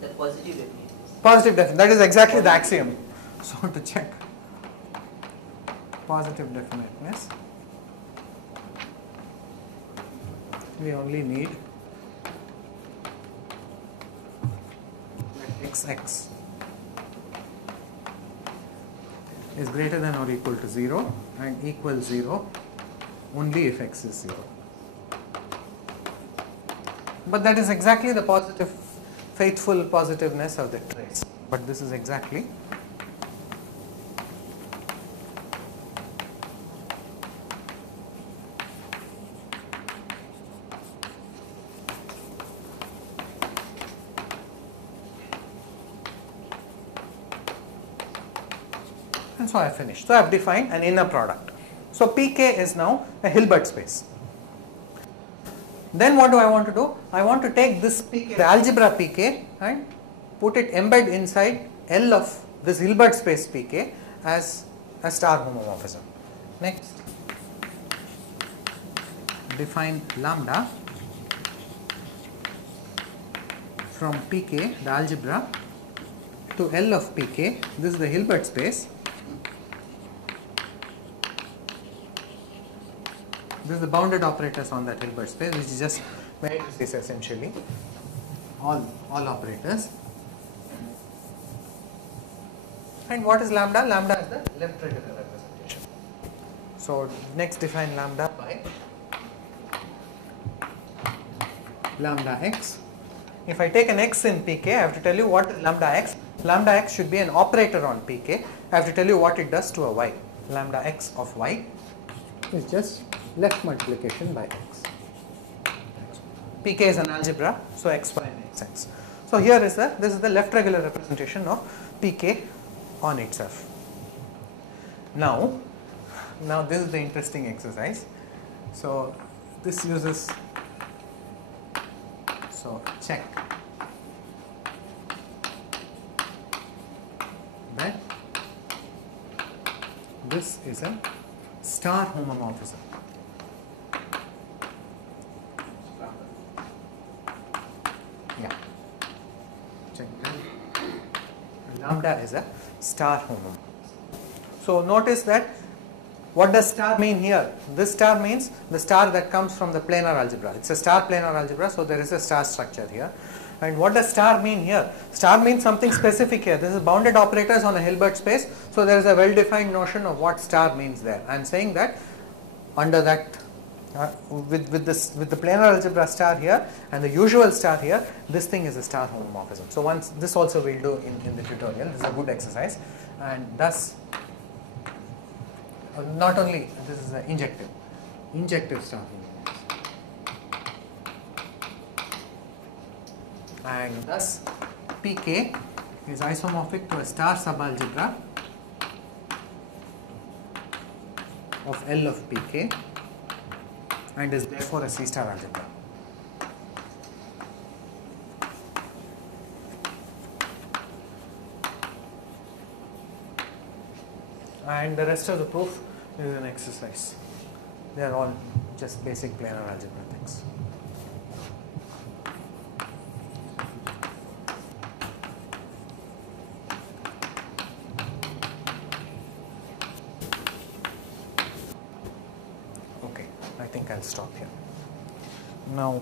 The positive definition. Positive definition. That is exactly the axiom. So to check positive definiteness, we only need that xx is greater than or equal to 0 and equals 0 only if x is 0. But that is exactly the positive, faithful positiveness of the trace. But this is exactly And so I finished. So I have defined an inner product. So Pk is now a Hilbert space. Then what do I want to do? I want to take this Pk, the algebra Pk, and put it embed inside L of this Hilbert space Pk as a star homomorphism. Next, define lambda from Pk, the algebra, to L of Pk. This is the Hilbert space. This is the bounded operators on that Hilbert space, which is just matrices essentially, all operators. And what is lambda? Lambda is the left regular representation. So next define lambda by lambda x. If I take an x in Pk, I have to tell you what is lambda x. Lambda x should be an operator on Pk. I have to tell you what it does to a y. Lambda x of y is just left multiplication by x. Pk is an algebra, so xy makes sense. So here is this is the left regular representation of Pk on itself. Now this is the interesting exercise. So this uses, so check that this is a star homomorphism. Yeah. Check that. Lambda is a star homomorphism. So notice that what does star mean here? This star means the star that comes from the planar algebra. It's a star planar algebra, so there is a star structure here. And what does star mean here? Star means something specific here. This is bounded operators on a Hilbert space, so there is a well-defined notion of what star means there. I am saying that under that, with the planar algebra star here and the usual star here, this thing is a star homomorphism. So once this also we'll do in the tutorial. This is a good exercise, and thus not only this is an injective star homomorphism, and thus Pk is isomorphic to a star subalgebra of L of Pk and is therefore a C star algebra. And the rest of the proof is an exercise. They are all just basic planar algebra things. Okay, I think I'll stop here. Now,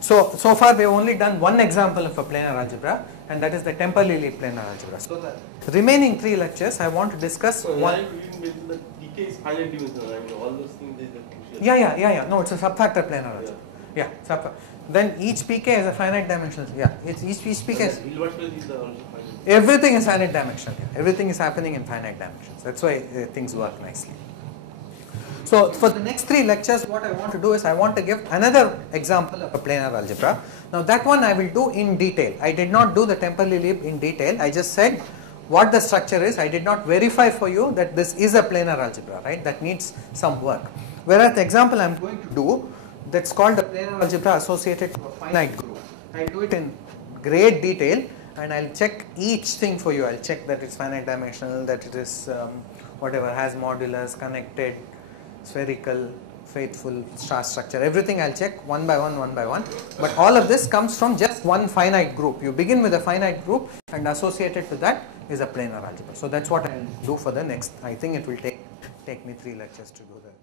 so far we have only done one example of a planar algebra, and that is the temporally planar algebra. So the remaining 3 lectures I want to discuss. So one. you didn't mention that Pk is finite dimensional. I mean, all those things is the crucial. Yeah. No, it's a subfactor planar algebra. Yeah, then each Pk is a finite dimensional. Yeah, it's each Pk is. Hilbert space is also finite. Everything is finite dimensional here. Everything is happening in finite dimensions. That's why things work nicely. So for the next 3 lectures, what I want to do is I want to give another example of a planar algebra. Now that one I will do in detail. I did not do the temporally in detail. I just said what the structure is. I did not verify for you that this is a planar algebra, right? That needs some work. Whereas the example I am going to do, that's called a planar algebra associated to a finite group. I will do it in great detail, and I will check each thing for you. I will check that it's finite dimensional, that it is whatever, has modulus, connected, spherical, faithful, star structure. Everything I'll check one by one. But all of this comes from just one finite group. You begin with a finite group, and associated to that is a planar algebra. So that's what I'll do for the next. I think it will take me 3 lectures to do that.